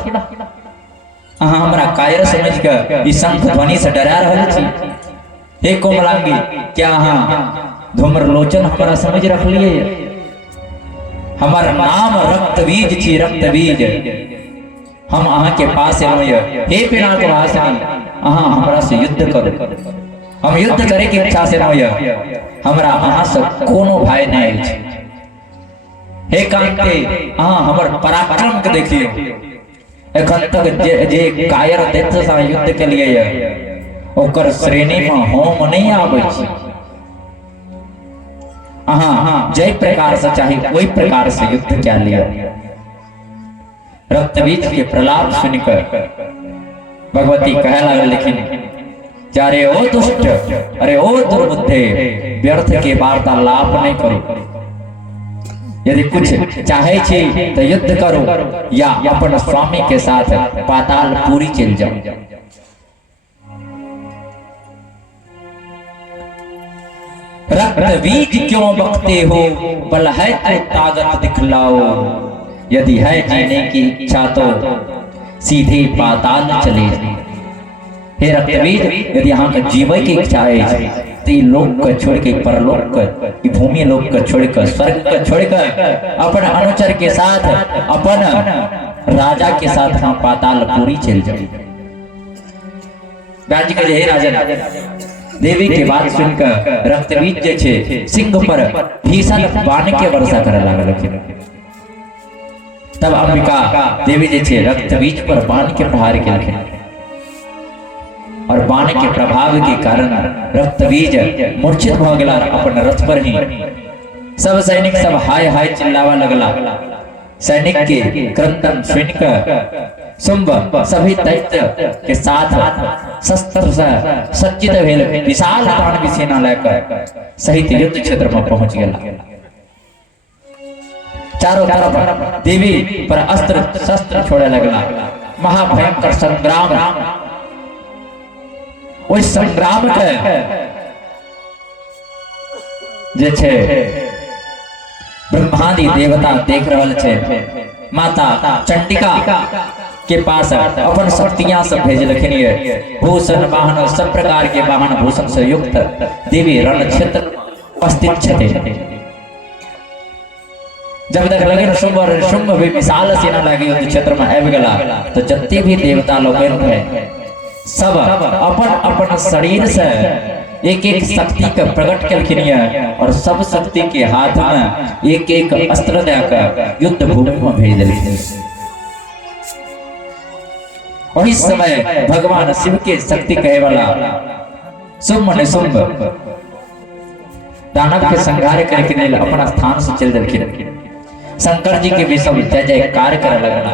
अहाँ हमरा कायर समझ के ई शंख ध्वनि से डरा रहल छी। हे कोमलांगी क्या अहाँ धूम्रलोचन हमरा समझ रख लिए? हमार नाम रक्तबीज छी, रक्तबीज। हम अहाँ के पास एलिए हे पिनाक वासनी अहाँ हमरा से युद्ध करू। हम युद्ध करे के इच्छा से नय हमरा अहाँ से कोनो भय नहीं अछि। हे कांते अहाँ हमर पराक्रम के देखियो। एखन तक जे कायर दैत्य से युद्ध के लिए ओकर श्रेणी में हम नहीं आबै छी। अहाँ जय प्रकार से चाहे कोई प्रकार से युद्ध क्या लिया। रक्तबीज के प्रलाप सुनकर भगवती कह लगे लेकिन अरे ओ दुष्ट, अरे ओ दुर्बुद्धे, व्यर्थ के वार्तालाप नहीं करो। यदि कुछ चाहे छी तो युद्ध करो या अपन स्वामी के साथ पाताल पूरी चल जाओ। रक्तबीज क्यों बकते हो, बल है तो ताकत दिखलाओ। यदि है जीने की इच्छा तो सीधे पाताल चले। हे रक्तबीज यदि यहाँ का जीवन की इच्छा है तो ये लोक को छोड़ के परलोक को, भूमि लोक को छोड़ कर, स्वर्ग को छोड़ कर अपन अनुचर के साथ, अपन राजा के साथ हम पाताल पूरी चल जाए। राज्य के हे राजा देवी के बात सुनकर रक्तबीज जे छे सिंह पर भीषण बाण के वर्षा करे लागल। तब अंबिका देवी जे छे रक्तबीज पर बाण के प्रहार केलखिन और बाण के प्रभाव के कारण रक्तबीज मूर्छित भ गेला। अपन रथ पर ही सब सैनिक सब हाय हाय चिल्लावा लगला। सैनिक के क्रंदन सुनकर शुंभ सभी दैत्य के साथ शस्त्र से सज्जित भेल विशाल बाण सेना लेकर सहित युद्ध क्षेत्र में पहुंच गया। चारों तरफ देवी पर अस्त्र शस्त्र छोड़े लगला। महाभयंकर संग्राम। उस संग्राम के जे छे ब्रह्मादि देवता देख रहल छे। माता चंडिका के पास अपन शक्तियां सब भेजलखिन। भूषण वाहन सब प्रकार के वाहन भूषण से युक्त देवी रण क्षेत्र उपस्थित छथि। जब तक लगे शुंभ और शुंभ भी विशाल सेना लगी युद्ध क्षेत्र में आबि गेला तो जते भी देवता लोग हैं सब अपन अपन शरीर से एक एक शक्ति का प्रकट करखिन और सब शक्ति के हाथ में एक एक अस्त्र देकर युद्ध भूमि में भेज दिलखिन। और इस समय भगवान शिव के शक्ति कहे वाला शुंभ निशुंभ दानव के संहार करके अपना स्थान से चल दिलखिन। शंकर जी के भी सब जय जयकार कर लगना।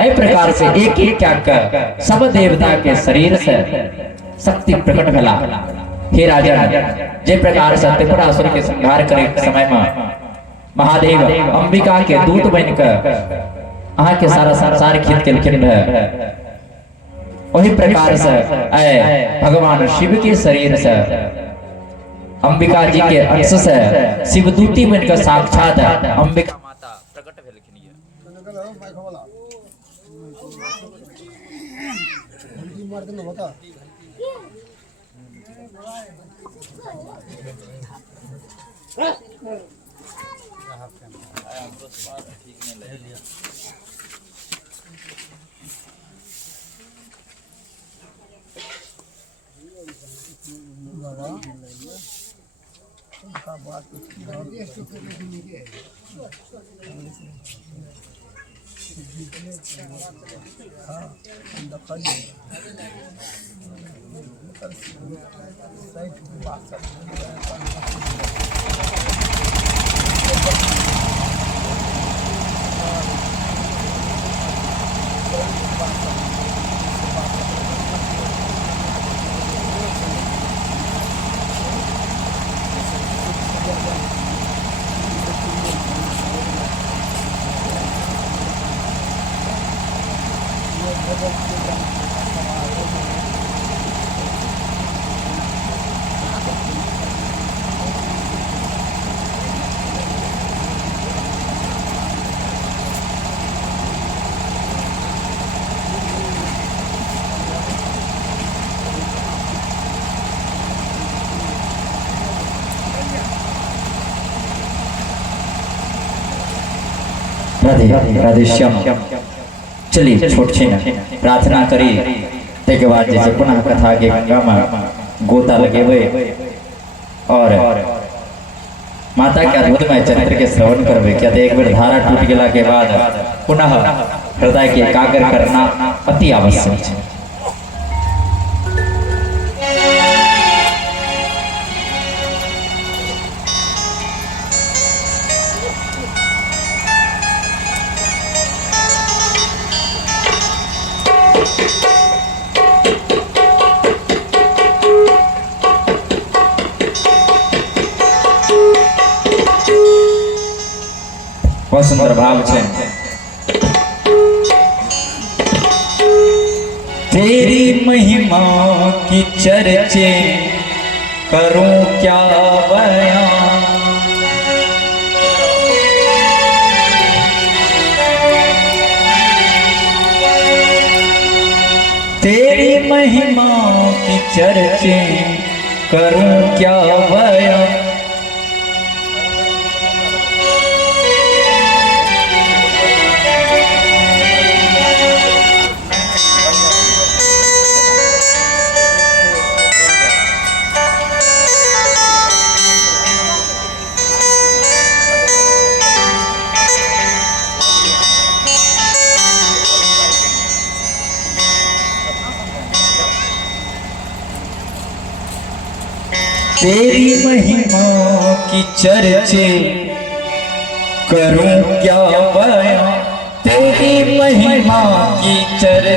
इस प्रकार से एक एक क्या कर सब देवता के शरीर से शक्ति प्रकट भला। हे राजा जे प्रकार से त्रिपुरासुर के संहार करे समय में महादेव अंबिका के दूत बनकर अहाँ के सारा संसार खींच के लिखिन है। वही प्रकार से भगवान शिव के शरीर से अंबिका जी के अंश से शिवदूती बनकर साक्षात अंबिका माता प्रकट भेलखिन। राधे राधे श्याम। चलिए छोट छे प्रार्थना करी ते के बाद जैसे पुनः कथा के गंगा में गोता लगेबे और माता के अद्भुतमय चरित्र के श्रवण करबे। क्या एक बेर धारा टूट गेला के बाद पुनः हृदय के एकाग्र करना अति आवश्यक है। बहुत सुंदर भाव है। तेरी महिमा की चर्चे करूं क्या बयां, तेरी महिमा की चर्चे करूं क्या बयां। तेरी महिमा की चर्चे करूं क्या बयां, तेरी महिमा की चर्चे